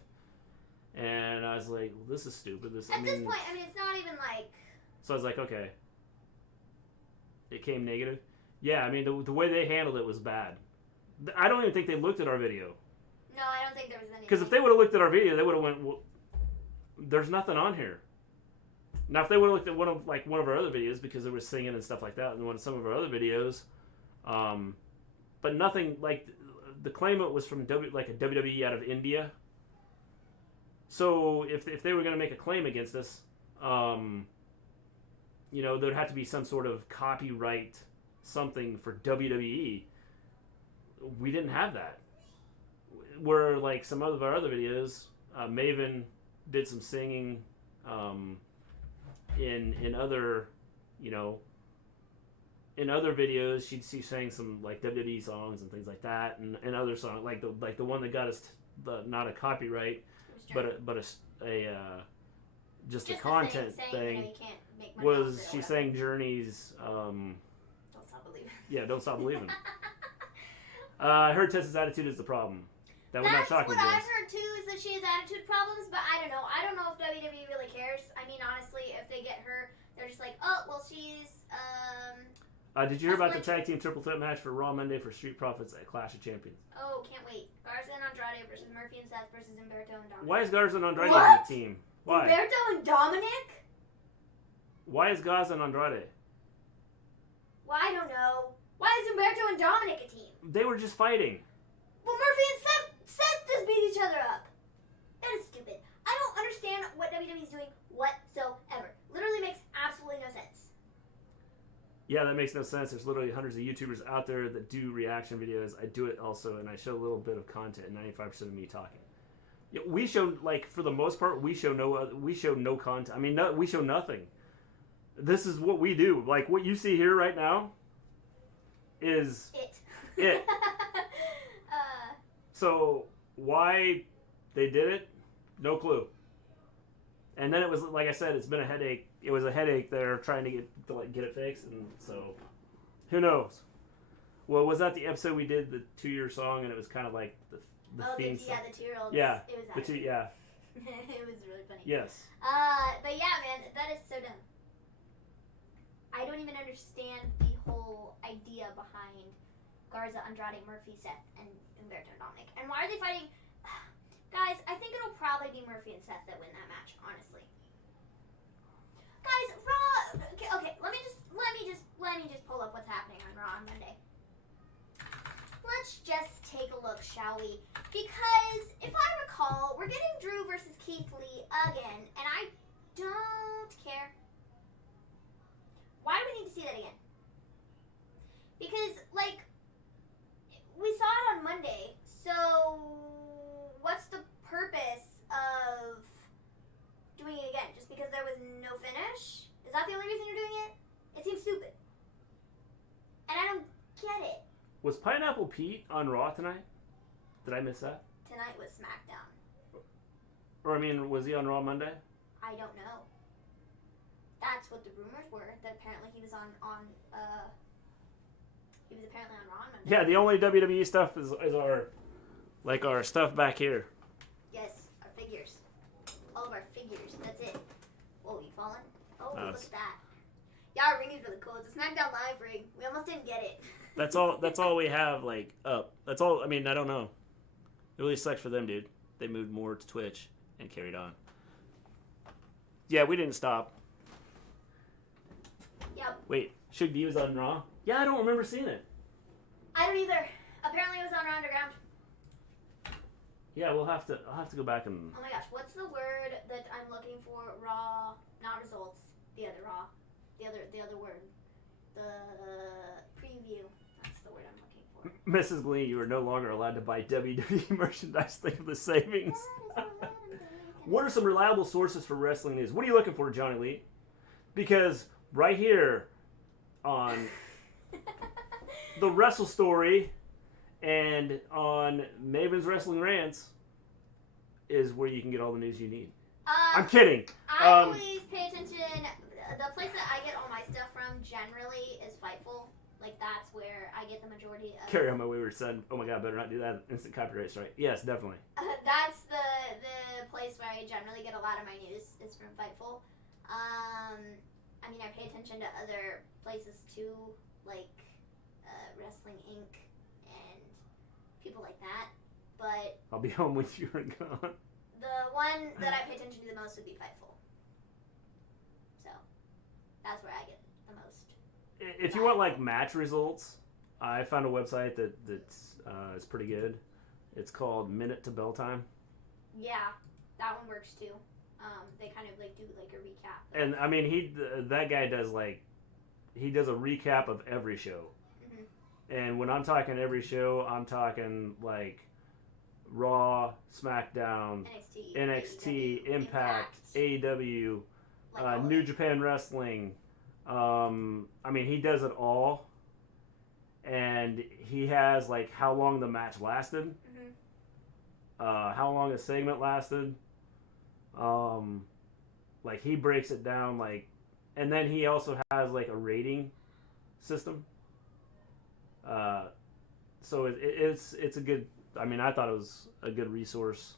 And I was like, well, this is stupid. This point, it's not even like... So I was like, okay. It came negative. Yeah, I mean, the way they handled it was bad. I don't even think they looked at our video. No, I don't think there was anything. Because if they would have looked at our video, they would have went, well, there's nothing on here. Now, if they would have looked at one of our other videos, because they were singing and stuff like that, and some of our other videos, but nothing, like, the claimant was from a WWE out of India. So if they were going to make a claim against us, there'd have to be some sort of copyright something for WWE. We didn't have that. Where, like, some of our other videos, Maven did some singing in other, in other videos. She sang some, like, WWE songs and things like that, and other songs, like the one that got us not a copyright, but just the content thing was she sang Journey's Don't Stop Believing. Yeah, Don't Stop Believing. I heard Tessa's attitude is the problem. That would not shock me. That's what I've heard too, is that she has attitude problems, but I don't know. I don't know if WWE really cares. I mean, honestly, if they get her, they're just like, oh, well, she's, did you hear about the tag team triple threat match for Raw Monday for Street Profits at Clash of Champions? Oh, can't wait. Garza and Andrade versus Murphy and Seth versus Humberto and Dominic. Why is Garza and Andrade on the team? Why? Humberto and Dominic? Why is Garza and Andrade? Well, I don't know. Why is Humberto and Dominic a team? They were just fighting. Well, Murphy and Seth just beat each other up. That is stupid. I don't understand what WWE is doing whatsoever. Literally makes absolutely no sense. Yeah, that makes no sense. There's literally hundreds of YouTubers out there that do reaction videos. I do it also, and I show a little bit of content, 95% of me talking. Yeah, we show, like, for the most part, we show no content. I mean, we show nothing. This is what we do. Like, what you see here right now is it. So why they did it, no clue. And then it was, like I said, it's been a headache. It was a headache there trying to get it fixed, and so who knows? Well, was that the episode we did the 2-year song, and it was kind of like the theme song? Yeah, the 2-year-olds. Yeah, it was the two. Yeah, it was really funny. Yes. But yeah, man, that is so dumb. I don't even understand the whole idea behind Garza, Andrade, Murphy, Seth, and Humberto and Dominic. And why are they fighting? Guys, I think it'll probably be Murphy and Seth that win that match, honestly. Guys, Raw. Okay. Let me just pull up what's happening on Raw on Monday. Let's just take a look, shall we? Because if I recall, we're getting Drew versus Keith Lee again, and I don't care. Why do we need to see that again? Because, like, we saw it on Monday, so what's the purpose of doing it again? Just because there was no finish? Is that the only reason you're doing it? It seems stupid. And I don't get it. Was Pineapple Pete on Raw tonight? Did I miss that? Tonight was Smackdown. Or, I mean, was he on Raw Monday? I don't know. That's what the rumors were, that apparently he was on Raw on Monday. Yeah, the only WWE stuff is our stuff back here. Yes, our figures. All of our figures. That's it. Whoa, you falling? Oh, look at that. Yeah, our ring is really cool. It's a SmackDown Live ring. We almost didn't get it. That's all we have, like, up. That's all. I mean, I don't know. It really sucks for them, dude. They moved more to Twitch and carried on. Yeah, we didn't stop. Yep. Wait, Suge D was on Raw? Yeah, I don't remember seeing it. I don't either. Apparently it was on Raw Underground. Yeah, I'll have to go back and... Oh my gosh, what's the word that I'm looking for? Raw, not results. The other Raw. The other word. The preview. That's the word I'm looking for. Mrs. Gleen, you are no longer allowed to buy WWE merchandise. Think of the savings. What are some reliable sources for wrestling news? What are you looking for, Johnny Lee? Because right here on the Wrestle Story and on Maven's Wrestling Rants is where you can get all the news you need. I'm kidding. I always pay attention. the place that I get all my stuff from generally is Fightful. Like, that's where I get the majority of... Carry on my wayward son. Oh my god, better not do that. Instant copyright strike. Yes, definitely. That's the place where I generally get a lot of my news is from Fightful. I mean, I pay attention to other places too, like Wrestling Inc. and people like that. But I'll be home when you're gone. the one that I pay attention to the most would be Fightful. So that's where I get the most. If you want like match results, I found a website that's is pretty good. It's called Minute to Bell Time. Yeah, that one works too. They kind of like do like a recap. And I mean, that guy does he does a recap of every show. Mm-hmm. And when I'm talking every show, I'm talking like Raw, SmackDown, NXT, Impact, AEW, like New Japan Wrestling. I mean, he does it all. And he has like how long the match lasted, how long a segment lasted. Like he breaks it down like, and then he also has like a rating system. So it's a good. I mean, I thought it was a good resource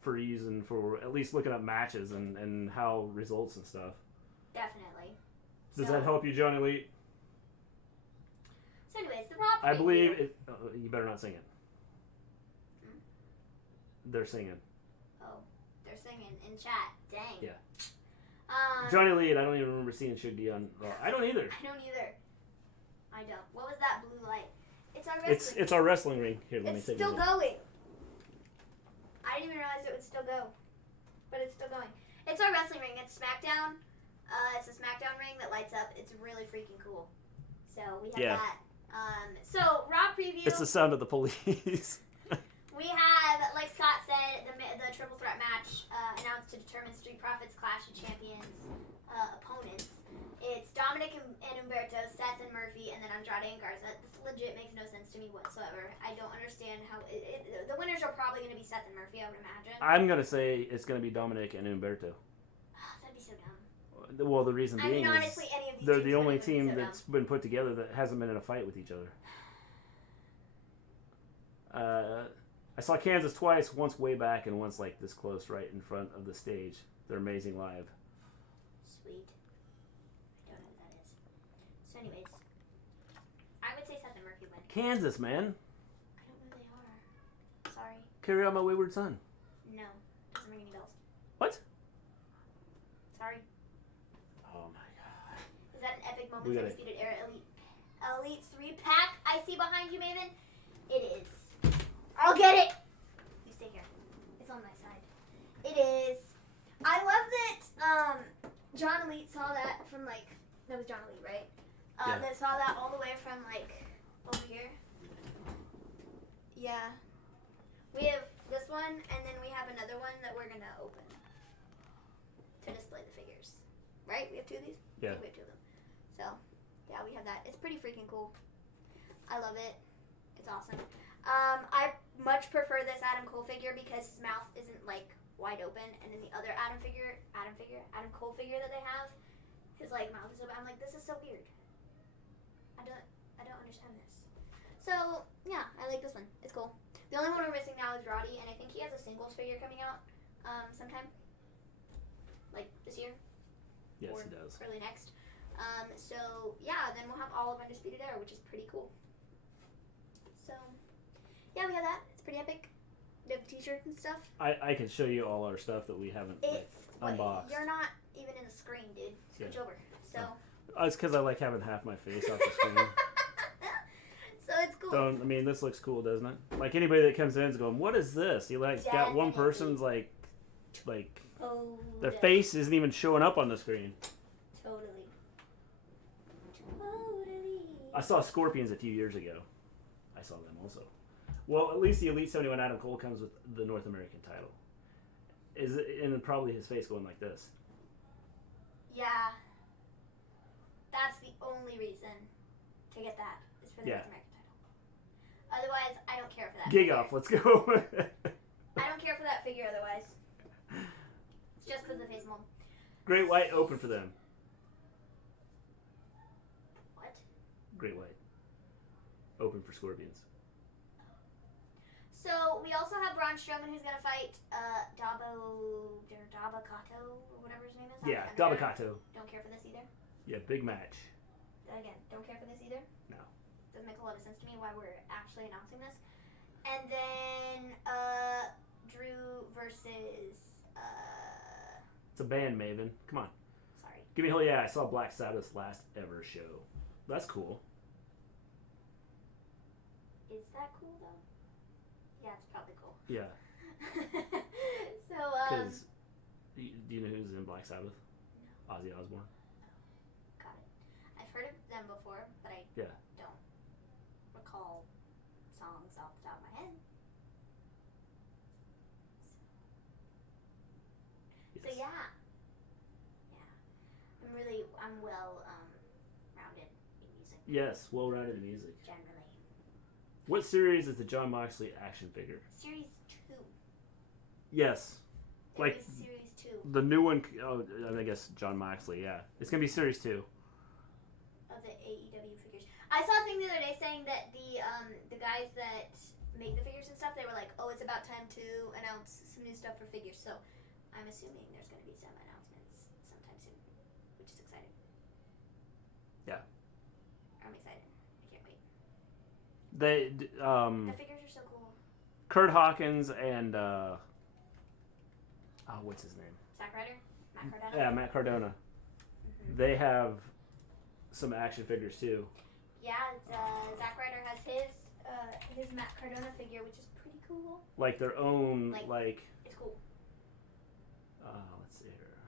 for using for at least looking up matches and how results and stuff. Definitely. Does that help you, Johnny Elite? So anyways, the Rob I believe it. You better not sing it. They're singing. Oh, they're singing in chat. Dang. Yeah. Johnny Elite, I don't even remember seeing should be on. I don't either. I don't either. I don't. What was that blue light? It's our wrestling. It's our wrestling ring. Here, let me it's take still it. going. I didn't even realize it would still go, but it's still going. It's our wrestling ring. It's Smackdown. It's a Smackdown ring that lights up. It's really freaking cool. So we have that. So Raw preview. It's the sound of the police. We have, like Scott said, the triple threat match announced to determine Street Profits Clash of Champions opponents. It's Dominic and Humberto, Seth and Murphy, and then Andrade and Garza. This legit makes no sense to me whatsoever. I don't understand how the winners are probably going to be Seth and Murphy, I would imagine. I'm gonna say it's gonna be Dominic and Humberto. That'd be so dumb. Well, the reason being is honestly, any of these they're teams the only would be team so that's been put together that hasn't been in a fight with each other. I saw Kansas twice, once way back and once like this close right in front of the stage. They're amazing live. Sweet. I don't know what that is. So anyways, I would say Seth and Murphy win. Kansas, man. I don't know who they are. Sorry. Carry on my wayward son. No. Doesn't ring any bells. What? Sorry. Oh my god. Is that an epic moment for Undisputed Era Elite 3-pack I see behind you, Maven? It is. I'll get it! You stay here. It's on my side. It is. I love that John Elite saw that from like, that was John Elite, right? Yeah. That saw that all the way from like, over here. Yeah. We have this one, and then we have another one that we're going to open to display the figures. Right? We have two of these? Yeah. I think we have two of them. So, yeah, we have that. It's pretty freaking cool. I love it. It's awesome. I much prefer this Adam Cole figure because his mouth isn't like wide open, and then the other Adam Cole figure that they have, his like mouth is open. I'm like, this is so weird. I don't understand this. So yeah, I like this one. It's cool. The only one we're missing now is Roddy, and I think he has a singles figure coming out sometime, like this year. Yes, or he does. Early next. So yeah, then we'll have all of Undisputed Era, which is pretty cool. So. Yeah, we have that. It's pretty epic. We have t-shirts and stuff. I can show you all our stuff that we haven't unboxed. You're not even in the screen, dude. Scooch over. So. It's because I like having half my face off the screen. So it's cool. This looks cool, doesn't it? Like anybody that comes in is going, "What is this?" You like got one person's like their face isn't even showing up on the screen. Totally. I saw Scorpions a few years ago. I saw them also. Well, at least the Elite 71 Adam Cole comes with the North American title. And probably his face going like this. Yeah. That's the only reason to get that, is for the North American title. Otherwise, I don't care for that Gig figure. off, let's go. I don't care for that figure otherwise. It's just because of the face mold. Great White open for them. Great White. Open for Scorpions. So we also have Braun Strowman who's gonna fight Dabakato or whatever his name is. Yeah, Dabakato. Don't care for this either. Yeah, big match. Again, don't care for this either. No. Doesn't make a lot of sense to me why we're actually announcing this. And then Drew versus It's a band, Maven. Come on. sorry. Give me a hell yeah, I saw Black Sabbath's last ever show. That's cool. Is that cool though? Yeah, it's probably cool. Yeah. So Because, do you know who's in Black Sabbath? No. Ozzy Osbourne. Got it. I've heard of them before, but I Yeah. don't recall songs off the top of my head. So Yes. yeah. I'm well rounded in music Yes, well-rounded in music. generally. What series is the John Moxley action figure? Series 2. Yes. It Like- was Series 2 The new one, I guess John Moxley, yeah. It's going to be Series 2. of the AEW figures. I saw a thing the other day saying that the guys that make the figures and stuff, they were like, oh, it's about time to announce some new stuff for figures. So I'm assuming there's going to be some announcements sometime soon, which is exciting. Yeah. I'm excited. I can't wait. The figures are so cool. Kurt Hawkins and what's his name? Zack Ryder? Matt Cardona? Yeah, Matt Cardona. Mm-hmm. They have some action figures too. Yeah, it's, Zack Ryder has his Matt Cardona figure, which is pretty cool. Like their own, Like- It's cool. let's see here.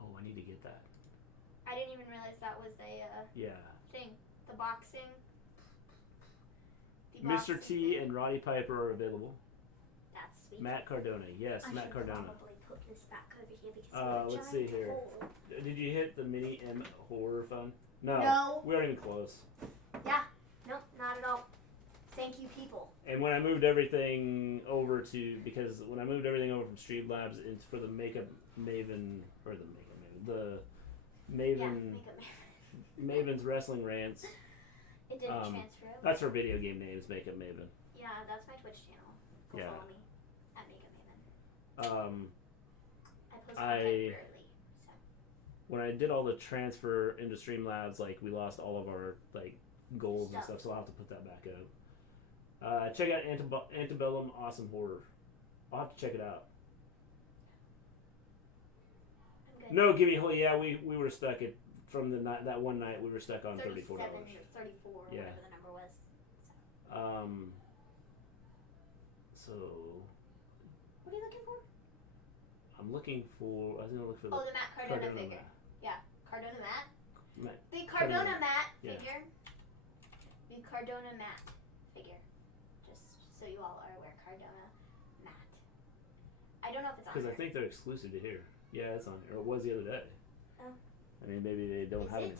Oh, I need to get that. I didn't even realize that was the Yeah. thing. The boxing. The Mr. boxing T thing. and Roddy Piper are available. That's sweet. Matt Cardona. Yes, I Matt should Cardona. probably put this back over here because we're a Let's see giant here. hole. Did you hit the mini M horror fun? No. No. We aren't even close. Yeah. Nope, not at all. Thank you, people. And when I moved everything over because when I moved everything over from Streamlabs it's for the Makeup Maven, or the Maven, Yeah, Maven, make it. Maven's Wrestling Rants. It didn't transfer over. That's her video game name is Makeup Maven. Yeah, that's my Twitch channel. Go Yeah. follow me at Makeup Maven. I post content I- rarely, so. When I did all the transfer into Streamlabs, like we lost all of our like goals and stuff, so I'll have to put that back up. Check out Antebellum Awesome Horror. I'll have to check it out. I'm good. No, give me a whole yeah. We were stuck at from the night that one night we were stuck on $34. 37 or 34 or Yeah. whatever the number was. So What are you looking for? I'm looking for. I was gonna look for the Oh, the Matt Cardona Cardona figure. Matt. Yeah, Cardona Matt. Matt. The Cardona Cardona. Matt Yeah. figure. The Cardona Matt figure. Just so you all are aware, Cardona Matt. I don't know if it's on Because there. I think they're exclusive to here. Yeah, it's on here. Or it was the other day. Oh. I mean, maybe they don't Is have it? it.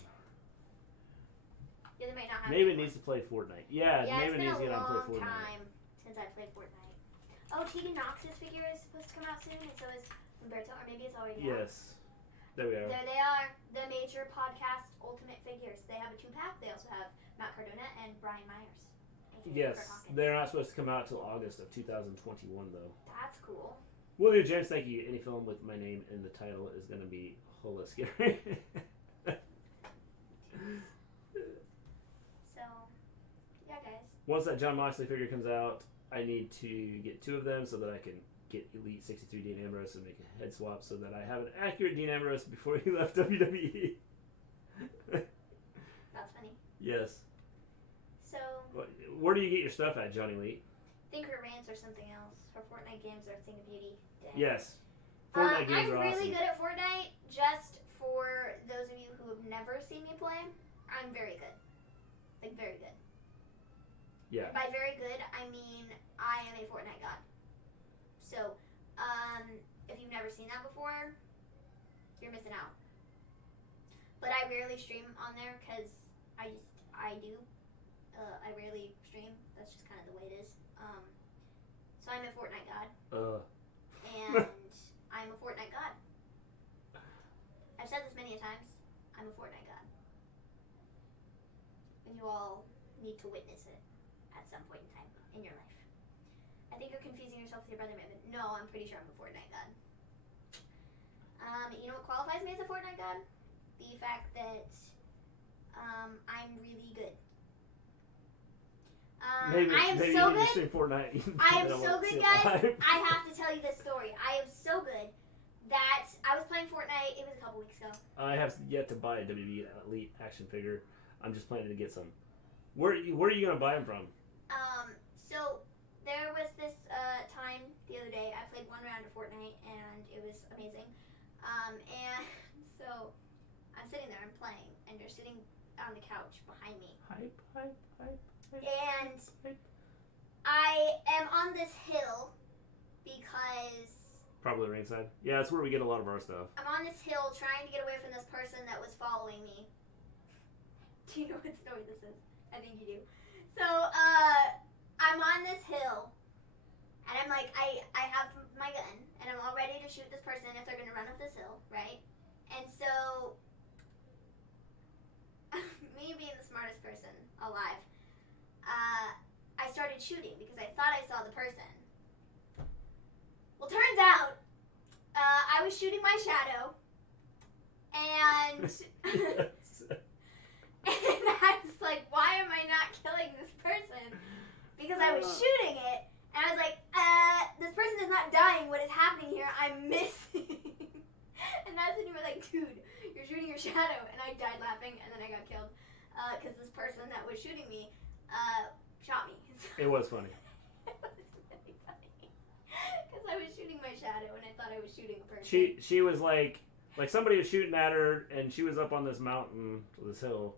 Yeah, they might not have Maybe it it needs to play Fortnite. Yeah, Yeah, maybe it's it been needs to a get on long play Fortnite. time since I played Fortnite. Oh, Tegan Knox's figure is supposed to come out soon, and so is Umberto, or maybe it's already out. Yes. There we are. There they are, the major podcast ultimate figures. They have a 2-pack. They also have Matt Cardona and Brian Myers. aka Kurt Yes, Hawkins. they're not supposed to come out till August of 2021, though. That's cool. Will do, James. Thank you. Any film with my name in the title is going to be hola scary. So, yeah, guys. Once that John Moxley figure comes out, I need to get 2 of them so that I can get Elite 63 Dean Ambrose and make a head swap so that I have an accurate Dean Ambrose before he left WWE. That's funny. Yes. So, Where do you get your stuff at, Johnny Lee? I think her rants or something else. Her Fortnite games are a thing of beauty. Dang. Yes. Fortnite games I'm are really awesome. good at Fortnite. Just for those of you who have never seen me play, I'm very good. Like, very good. Yeah. By very good, I mean I am a Fortnite god. So, if you've never seen that before, you're missing out. But I rarely stream on there because I do. I rarely stream. That's just kind of the way it is. So I'm a Fortnite god. And I'm a Fortnite god. I've said this many a times. I'm a Fortnite you all need to witness it at some point in time in your life. I think you're confusing yourself with your brother, Maven. No, I'm pretty sure I'm a Fortnite god. You know what qualifies me as a Fortnite god? The fact that I'm really good. I am so good. Fortnite. I am so good, guys. I have to tell you this story. I am so good that I was playing Fortnite. It was a couple weeks ago. I have yet to buy a WWE Elite action figure. I'm just planning to get some. Where are you gonna buy them from? So there was this time the other day. I played one round of Fortnite and it was amazing. And so I'm sitting there, I'm playing, and you're sitting on the couch behind me. Hype. And I am on this hill because... Probably ringside. Yeah, that's where we get a lot of our stuff. I'm on this hill trying to get away from this person that was following me. Do you know what story this is? I think you do. So, I'm on this hill, and I'm like, I have my gun, and I'm all ready to shoot this person if they're going to run up this hill, right? And so, me being the smartest person alive, I started shooting because I thought I saw the person. Well, turns out, I was shooting my shadow, and, and I was like, why am I not killing this person? Because I was shooting it, and I was like, this person is not dying, what is happening here? I'm missing. And that's when you were like, dude, you're shooting your shadow, and I died laughing, and then I got killed, because this person that was shooting me, shot me. It was funny. It was really funny. Because I was shooting my shadow and I thought I was shooting a person. She was like somebody was shooting at her and she was up on this mountain, this hill.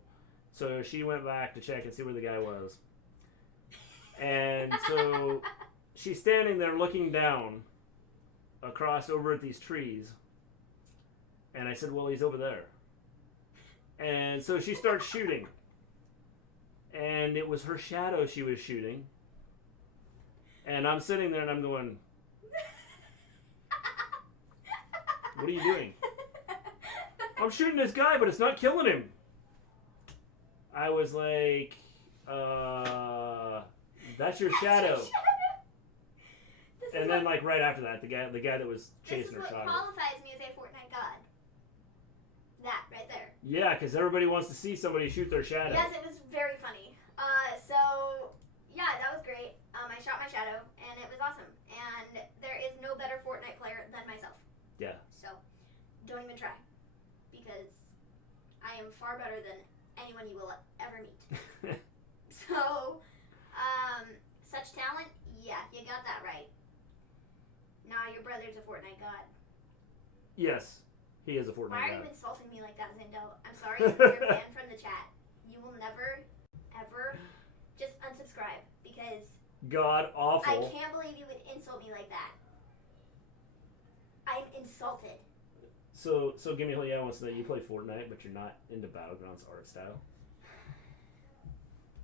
So she went back to check and see where the guy was. And so she's standing there looking down across over at these trees. And I said, well, he's over there. And so she starts shooting. And it was her shadow she was shooting. And I'm sitting there and I'm going, what are you doing? I'm shooting this guy, but it's not killing him. I was like, that's your shadow. And then like right after that, the guy that was chasing her shot. This is what qualifies me as a Fortnite god. That right there. Yeah, because everybody wants to see somebody shoot their shadow. Yes, it was very funny. So yeah, that was great. I shot my shadow, and it was awesome. And there is no better Fortnite player than myself. Yeah. So don't even try, because I am far better than anyone you will ever meet. So, such talent, yeah, you got that right. Nah, your brother's a Fortnite god. Yes, he is a Fortnite god. Why are you insulting me like that, Zindel? I'm sorry, you're banned from the chat. You will never, ever, just unsubscribe, because God awful. I can't believe you would insult me like that. I'm insulted. So Gimme Hoya wants to know, you play Fortnite, but you're not into Battlegrounds art style?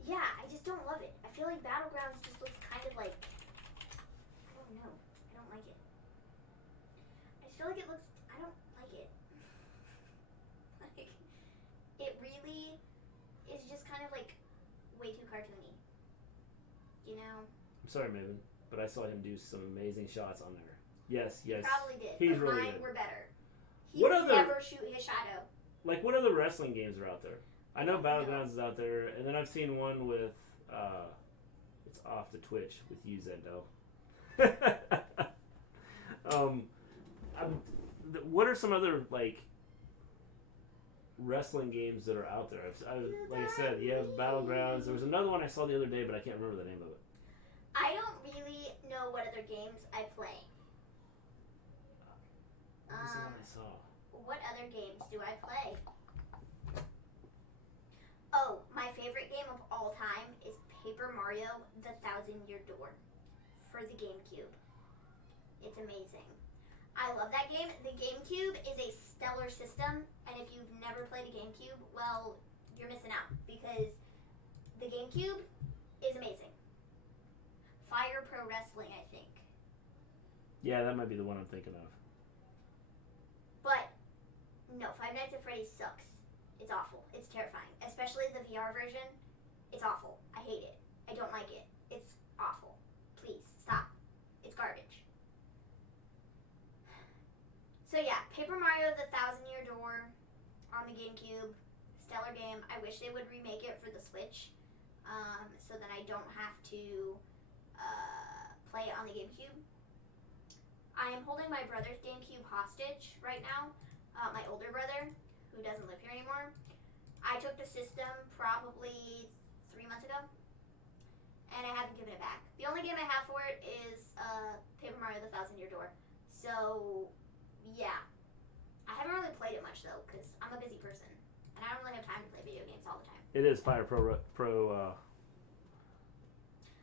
Yeah, I just don't love it. I feel like Battlegrounds just looks kind of like, I don't know. I don't like it. I just feel like it looks, I don't like it. Like, it really is just kind of like way too cartoony. You know? I'm sorry, Maven, but I saw him do some amazing shots on there. Yes. He probably did. He's but really mine good. were better. He would never shoot his shadow. Like, what other wrestling games are out there? I know Battlegrounds is out there, and then I've seen one with, it's off the Twitch with you, Zendo. What are some other, like, wrestling games that are out there? Like I said, you have Battlegrounds. There was another one I saw the other day, but I can't remember the name of it. I don't really know what other games I play. What was the one I saw? What other games do I play? Oh, my favorite game of all time is Paper Mario: The 1,000-Year Door for the GameCube. It's amazing. I love that game. The GameCube is a stellar system, and if you've never played a GameCube, well, you're missing out, because the GameCube is amazing. Fire Pro Wrestling, I think. Yeah, that might be the one I'm thinking of. But, no, Five Nights at Freddy's sucks. It's awful. It's terrifying. Especially the VR version. It's awful. I hate it. I don't like it. It's awful. Please, stop. It's garbage. So yeah, Paper Mario the Thousand Year Door on the GameCube. Stellar game. I wish they would remake it for the Switch, so that I don't have to play it on the GameCube. I am holding my brother's GameCube hostage right now, my older brother, who doesn't live here anymore. I took the system probably 3 months ago, and I haven't given it back. The only game I have for it is Paper Mario the Thousand Year Door. So, yeah. I haven't really played it much, though, because I'm a busy person, and I don't really have time to play video games all the time. It is Fire Pro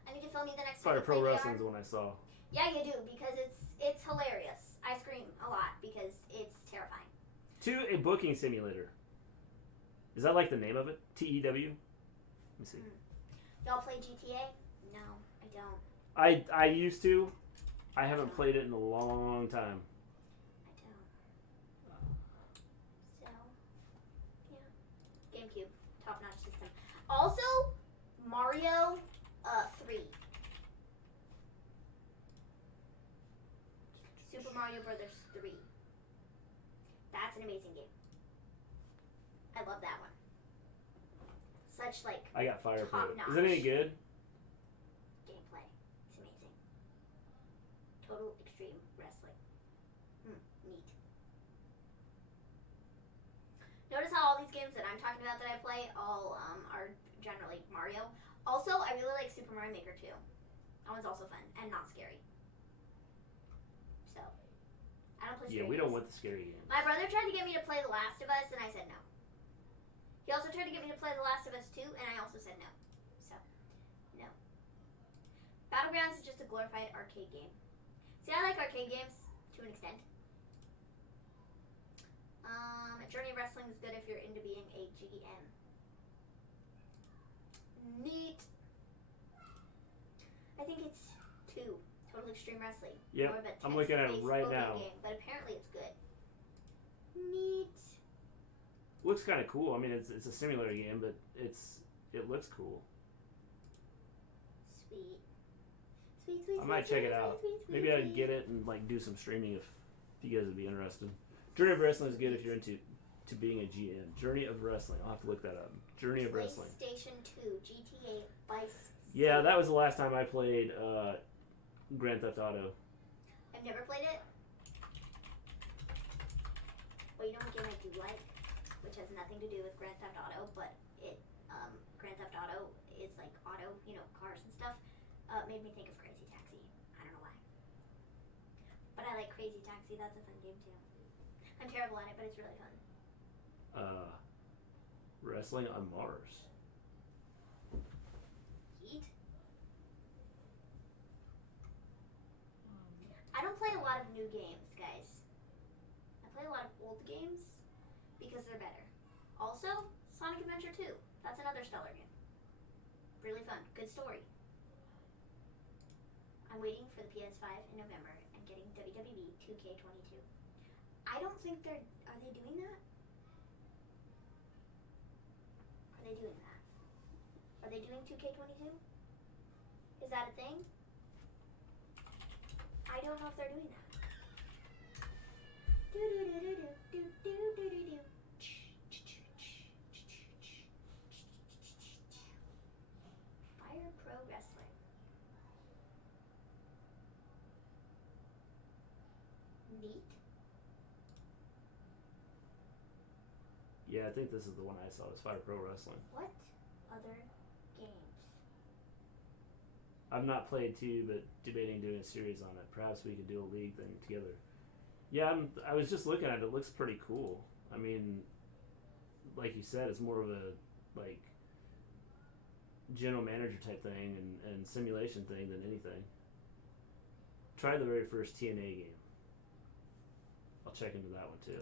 I need to film you the next Fire time. Pro Wrestling's the one I saw. Yeah, you do, because it's hilarious. I scream a lot because it's terrifying. To a booking simulator. Is that like the name of it? TEW? Let me see. Y'all play GTA? No, I don't. I used to. I haven't played it in a long time. I don't. So, yeah. GameCube. Top-notch system. Also, Mario 3. Super Mario Brothers 3. That's an amazing game. I love that one. Such, like, I got Fire Pro. top-notch Is it any good? gameplay. It's amazing. Total Extreme Wrestling. Neat. Notice how all these games that I'm talking about that I play all are generally Mario. Also, I really like Super Mario Maker 2. That one's also fun and not scary. So, I don't play scary Yeah, we don't games. want the scary games. My brother tried to get me to play The Last of Us, and I said no. He also tried to get me to play The Last of Us 2, and I also said no. So, no. Battlegrounds is just a glorified arcade game. See, I like arcade games to an extent. Journey of Wrestling is good if you're into being a GM. Neat. I think it's 2. Total Extreme Wrestling. Yep, More of a I'm looking at it text-based right booking now. Game, but apparently it's good. Neat. Looks kind of cool. I mean, it's a simulator game, but it looks cool. Sweet. Sweet, sweet, I might sweet, check it sweet, out. sweet, sweet, Maybe I'd sweet. get it and like do some streaming if you guys would be interested. Journey of Wrestling is good if you're into being a GM. Journey of Wrestling. I'll have to look that up. Journey of Wrestling. PlayStation 2, GTA Vice. Yeah, that was the last time I played Grand Theft Auto. I've never played it. Well, you know what game I do like, which has nothing to do with Grand Theft Auto, but Grand Theft Auto is like auto, cars and stuff. Made me think of Crazy Taxi. I don't know why. But I like Crazy Taxi. That's a fun game too. I'm terrible at it, but it's really fun. Wrestling on Mars. Yeet. I don't play a lot of new games, guys. I play a lot of old games because they're better. Also, Sonic Adventure 2. That's another stellar game. Really fun. Good story. I'm waiting for the PS5 in November and getting WWE 2K22. I don't think are they doing that? Are they doing that? Are they doing 2K22? Is that a thing? I don't know if they're doing that. Fire Pro Wrestling. Neat. Yeah, I think this is the one I saw. It's Fire Pro Wrestling. What other games? I've not played 2, but debating doing a series on it. Perhaps we could do a league thing together. Yeah, I was just looking at it. It looks pretty cool. I mean, like you said, it's more of a like general manager type thing and simulation thing than anything. Try the very first TNA game. I'll check into that one too.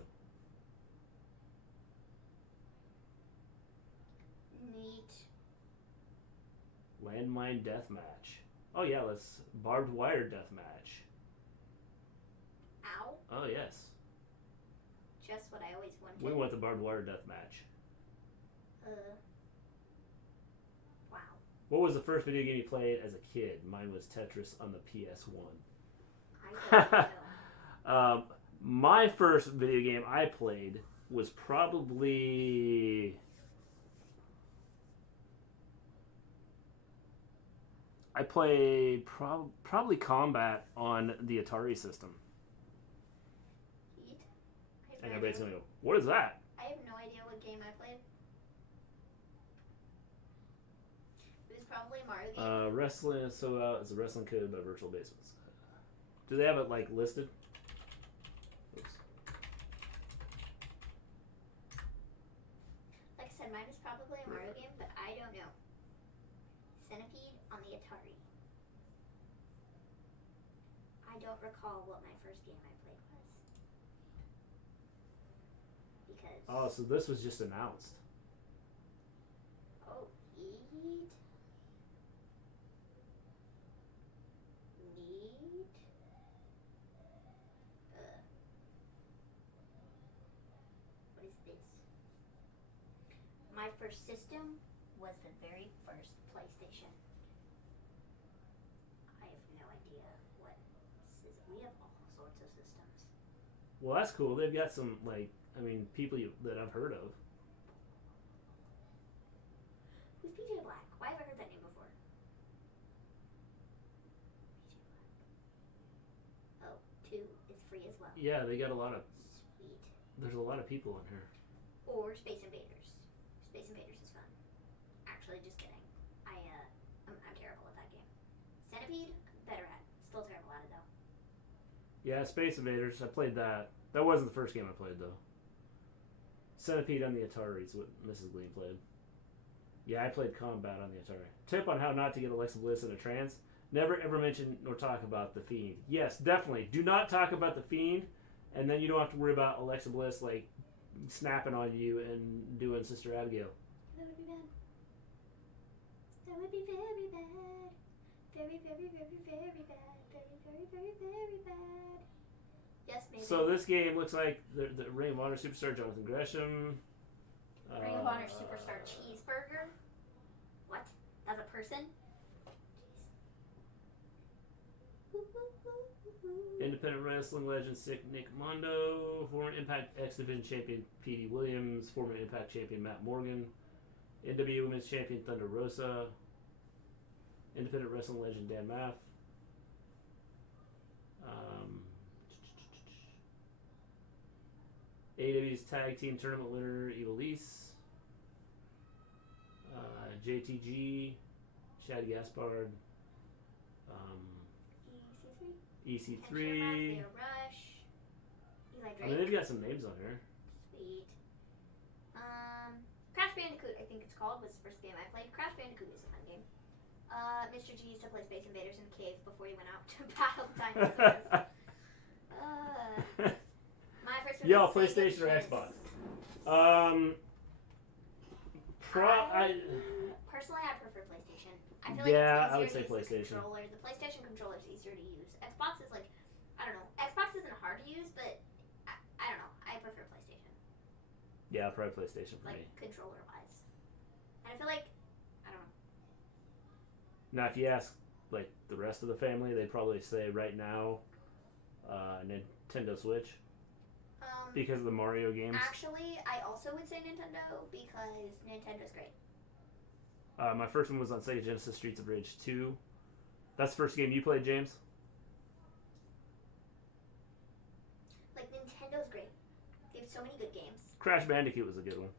Neat. Landmine Deathmatch. Oh yeah, let's barbed wire deathmatch. Ow. Oh yes. Just what I always wanted. We want the barbed wire deathmatch. Wow. What was the first video game you played as a kid? Mine was Tetris on the PS1. I don't know. My first video game I played was probably... I played probably Combat on the Atari system. Heat? And everybody's going to go, what is that? I have no idea what game I played. It was probably a Mario game. Wrestling So Out is a wrestling code by Virtual Basements. Do they have it like listed? Oops. Like I said, mine was probably a Mario game, but I don't know. Centipede on the Atari. I don't recall what my first game I played was. Because... Oh, so this was just announced. Oh, Eat. Need. What is this? My first system was the very first PlayStation. I have no idea what this is. We have all sorts of systems. Well, that's cool. They've got some, like, I mean, people that I've heard of. Who's PJ Black? Why have I heard that name before? PJ Black. Oh, 2 is free as well. Yeah, they got a lot of... Sweet. There's a lot of people in here. Or Space Invaders. Space Invaders is fun. Actually, just kidding. I'm terrible at that game. Centipede, better at. Still terrible at it though. Yeah, Space Invaders. I played that. That wasn't the first game I played, though. Centipede on the Atari is what Mrs. Gleen played. Yeah, I played Combat on the Atari. Tip on how not to get Alexa Bliss in a trance. Never ever mention nor talk about The Fiend. Yes, definitely. Do not talk about The Fiend, and then you don't have to worry about Alexa Bliss, like, snapping on you and doing Sister Abigail. That would be bad. That would be very bad. Very, very, very, very bad. Very, very, very, very bad. Yes, maybe. So this game looks like the Ring of Honor superstar Jonathan Gresham. Ring of Honor Superstar Cheeseburger? What? That's a person? Independent wrestling legend Nick Mondo, former Impact X Division champion P.D. Williams, former Impact champion Matt Morgan, NWA Women's champion Thunder Rosa, independent wrestling legend Dan Maff, AEW's tag team tournament winner Ivelisse, JTG, Chad Gaspard, EC3. Leo Rush. Eli Drake. I mean, they've got some names on here. Sweet. Crash Bandicoot, I think it's called, was the first game I played. Crash Bandicoot is a fun game. Mr. G used to play Space Invaders in the cave before he went out to battle dinosaurs. My first one Yo, was PlayStation or Sega Xbox? Genesis. Personally, I prefer PlayStation. I feel like Yeah, it's I would easier say to use PlayStation. the controller. The PlayStation controller is easier to use. Xbox is like, I don't know. Xbox isn't hard to use, but I don't know. I prefer PlayStation. Yeah, probably PlayStation for me. Like, controller-wise. And I feel like, I don't know. Now, if you ask like the rest of the family, they'd probably say right now, Nintendo Switch because of the Mario games. Actually, I also would say Nintendo because Nintendo's great. My first one was on Sega Genesis, Streets of Rage 2. That's the first game you played, James? Like, Nintendo's great. They have so many good games. Crash Bandicoot was a good one.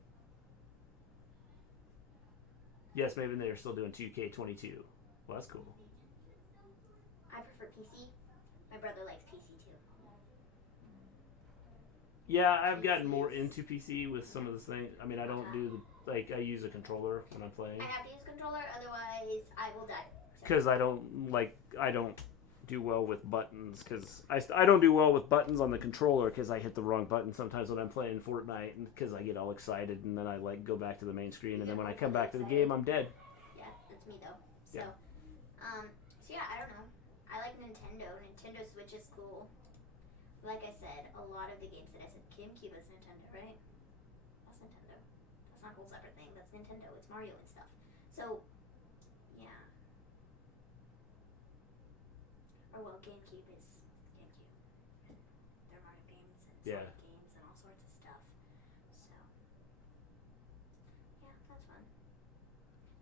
Yes, maybe they're still doing 2K22. Well, that's cool. I prefer PC. My brother likes PC too. Yeah, I've gotten more into PC with some of the things. I mean, I don't do I use a controller when I'm playing. I have to use a controller, otherwise I will die. Because I don't do well with buttons. Because I don't do well with buttons on the controller because I hit the wrong button sometimes when I'm playing Fortnite, and because I get all excited and then I go back to the main screen, and then when I come back to the game, I'm dead. Yeah, that's me though. So, Yeah. so yeah, I don't know. I like Nintendo. Nintendo Switch is cool. Like I said, a lot of the games that I said, GameCube is Nintendo, right? That's Nintendo. That's not a whole separate thing. That's Nintendo. It's Mario and stuff. So, yeah. Or well, GameCube is GameCube. And there are Mario games and Yeah. Sonic games and all sorts of stuff. So, yeah, that's fun.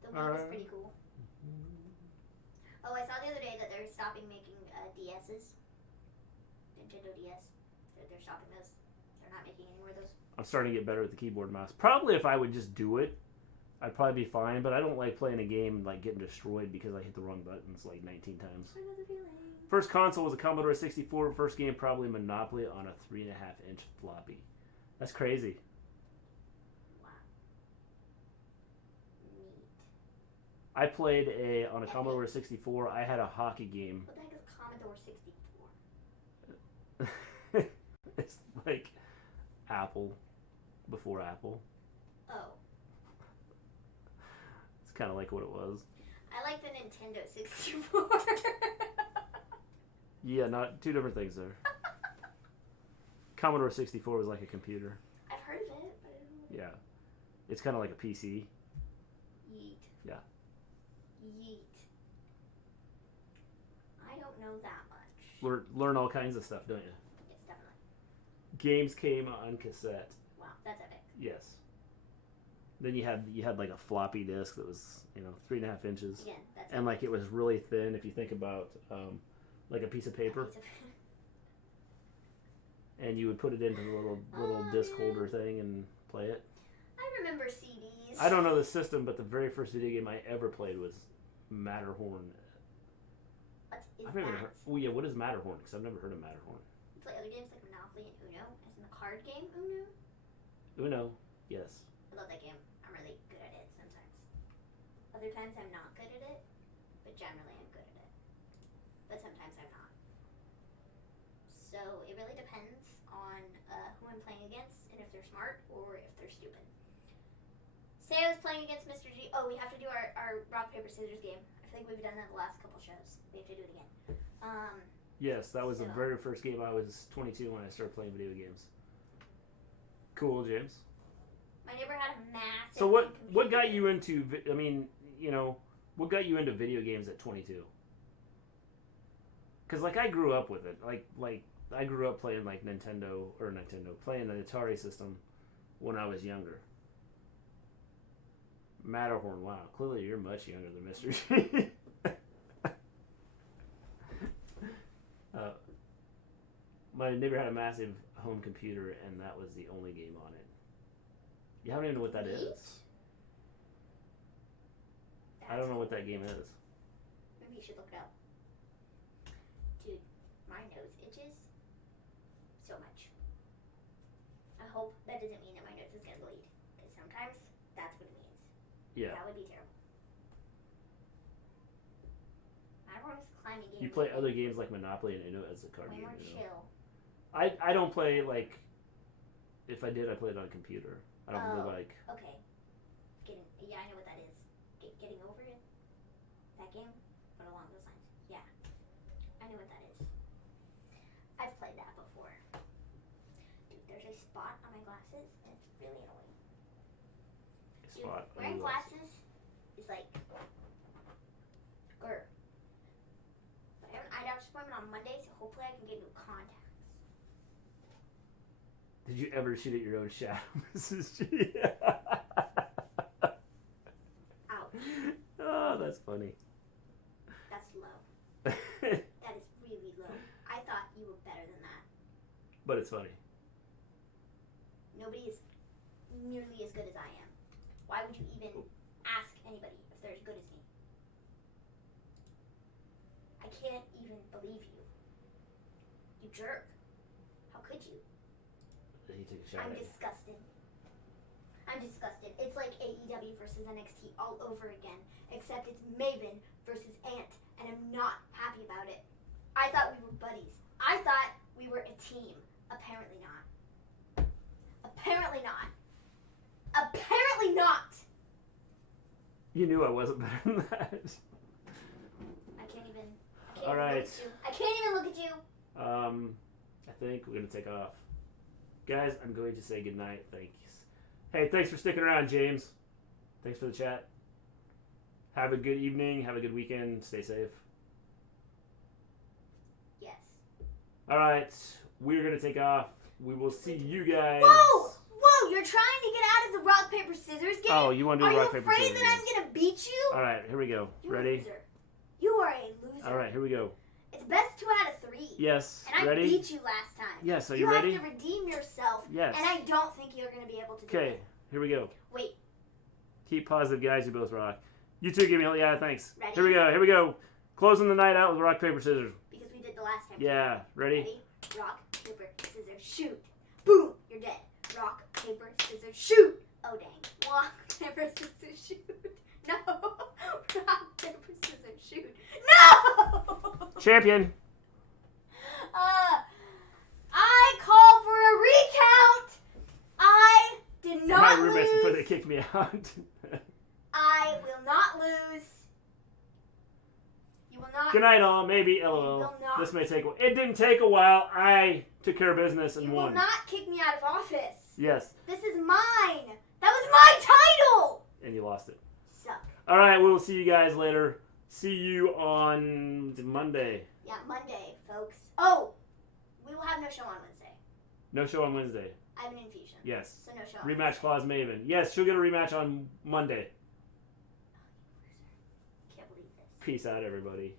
The Wii was pretty cool. Oh, I saw the other day that they're stopping making DSs. Nintendo DS. They're stopping those. They're not making any more of those. I'm starting to get better with the keyboard and mouse. Probably if I would just do it, I'd probably be fine, but I don't like playing a game like getting destroyed because I hit the wrong buttons like 19 times. I know the feeling. First console was a Commodore 64. First game probably Monopoly on a 3.5-inch floppy. That's crazy. Wow. Neat. I played on a Commodore 64. I had a hockey game. What the heck is Commodore 64? It's like Apple before Apple. Oh. It's kind of like what it was. I like the Nintendo 64. Yeah, not two different things there. Commodore 64 was like a computer. I've heard of it, but I don't know. Yeah. It's kind of like a PC. Yeet. Yeah. Yeet. I don't know that much. Learn all kinds of stuff, don't you? Yes, definitely. Games came on cassette. Wow, that's epic. Yes. Then you had like a floppy disk that was 3.5 inches, Again, that's and like it was really thin. If you think about like a piece of paper, and you would put it into the little disc holder thing and play it. I remember CDs. I don't know the system, but the very first video game I ever played was Matterhorn. What is I've never that? heard. Oh yeah, what is Matterhorn? Because I've never heard of Matterhorn. You play other games like Monopoly and Uno, as in the card game Uno. Uno, yes. I love that game. I'm really good at it sometimes. Other times I'm not good at it, but generally I'm good at it. But sometimes I'm not. So it really depends on who I'm playing against and if they're smart or if they're stupid. Say I was playing against Mr. G. Oh, we have to do our rock, paper, scissors game. I think we've done that the last couple shows. We have to do it again. Yes, that was the So- very first game. I was 22 when I started playing video games. Cool, James. My neighbor had a massive. So what computer. got you into? I mean, what got you into video games at 22? Because like I grew up with it. Like I grew up playing like playing the Atari system when I was younger. Matterhorn, wow. Clearly you're much younger than Mr. G. My neighbor had a massive home computer, and that was the only game on it. You don't even know what that is. I don't know what that game is. Maybe you should look it up. Dude, my nose itches so much. I hope that doesn't mean that my nose is going to bleed. Because sometimes that's what it means. Yeah. That would be terrible. Everyone's climbing game. You play other games like Monopoly and Uno as a card way game. more chill. I don't play like. If I did, I played on a computer. I don't really like. Okay. Yeah, I know what that is. Getting over it. That game, but along those lines. Yeah, I know what that is. I've played that before. Dude, there's a spot on my glasses, and it's really annoying. Dude, Spot. wearing glasses is like, grr. But I have an eye doctor's appointment on Monday, so hopefully I can get new contacts. Did you ever shoot at your own shadow, Mrs. G? Ouch. Oh, that's funny. That's low. That is really low. I thought you were better than that. But it's funny. Nobody is nearly as good as I am. Why would you even ask anybody if they're as good as me? I can't even believe you. You jerk. How could you? He took a shot I'm at you. disgusted. I'm disgusted. It's like AEW versus NXT all over again, except it's Maven versus Ant, and I'm not happy about it. I thought we were buddies. I thought we were a team. Apparently not. Apparently not. Apparently not! You knew I wasn't better than that. I can't even All right. look at you. I can't even look at you. I think we're going to take off. Guys, I'm going to say goodnight. Thanks. Hey, thanks for sticking around, James. Thanks for the chat. Have a good evening. Have a good weekend. Stay safe. All right, we're gonna take off. We will see you guys. Whoa! Whoa! You're trying to get out of the rock paper scissors game. Oh, you want to do rock paper scissors? Are you afraid that I'm gonna beat you? All right, here we go. You're Ready? A loser. You are a loser. All right, here we go. It's best 2 out of 3. Yes. And I ready? beat you last time. Yes. Are you ready? You have to redeem yourself. Yes. And I don't think you're gonna be able to do it. Okay. Here we go. Wait. Keep positive, guys. You both rock. You too, give me. Yeah, thanks. Ready? Here we go. Here we go. Closing the night out with rock paper scissors. Because we did the last time. Yeah. Ready? Ready? Rock paper scissors shoot. Boom! You're dead. Rock paper scissors shoot. Oh dang. Rock paper scissors shoot. No. Rock paper scissors shoot. No. Champion. I call for a recount. I did not My lose. roommates before they kicked me out. I will not lose. You will not. Good night, all. Maybe. LOL. will not. This may take a while. It didn't take a while. I took care of business and You won. will not kick me out of office. Yes. This is mine. That was my title. And you lost it. Suck. All right. We will see you guys later. See you on Monday. Yeah, Monday, folks. Oh, we will have no show on Wednesday. No show on Wednesday. I have an infusion. Yes. So no show on Rematch Wednesday. clause Maven. Yes, she'll get a rematch on Monday. Can't believe this. Peace out, everybody.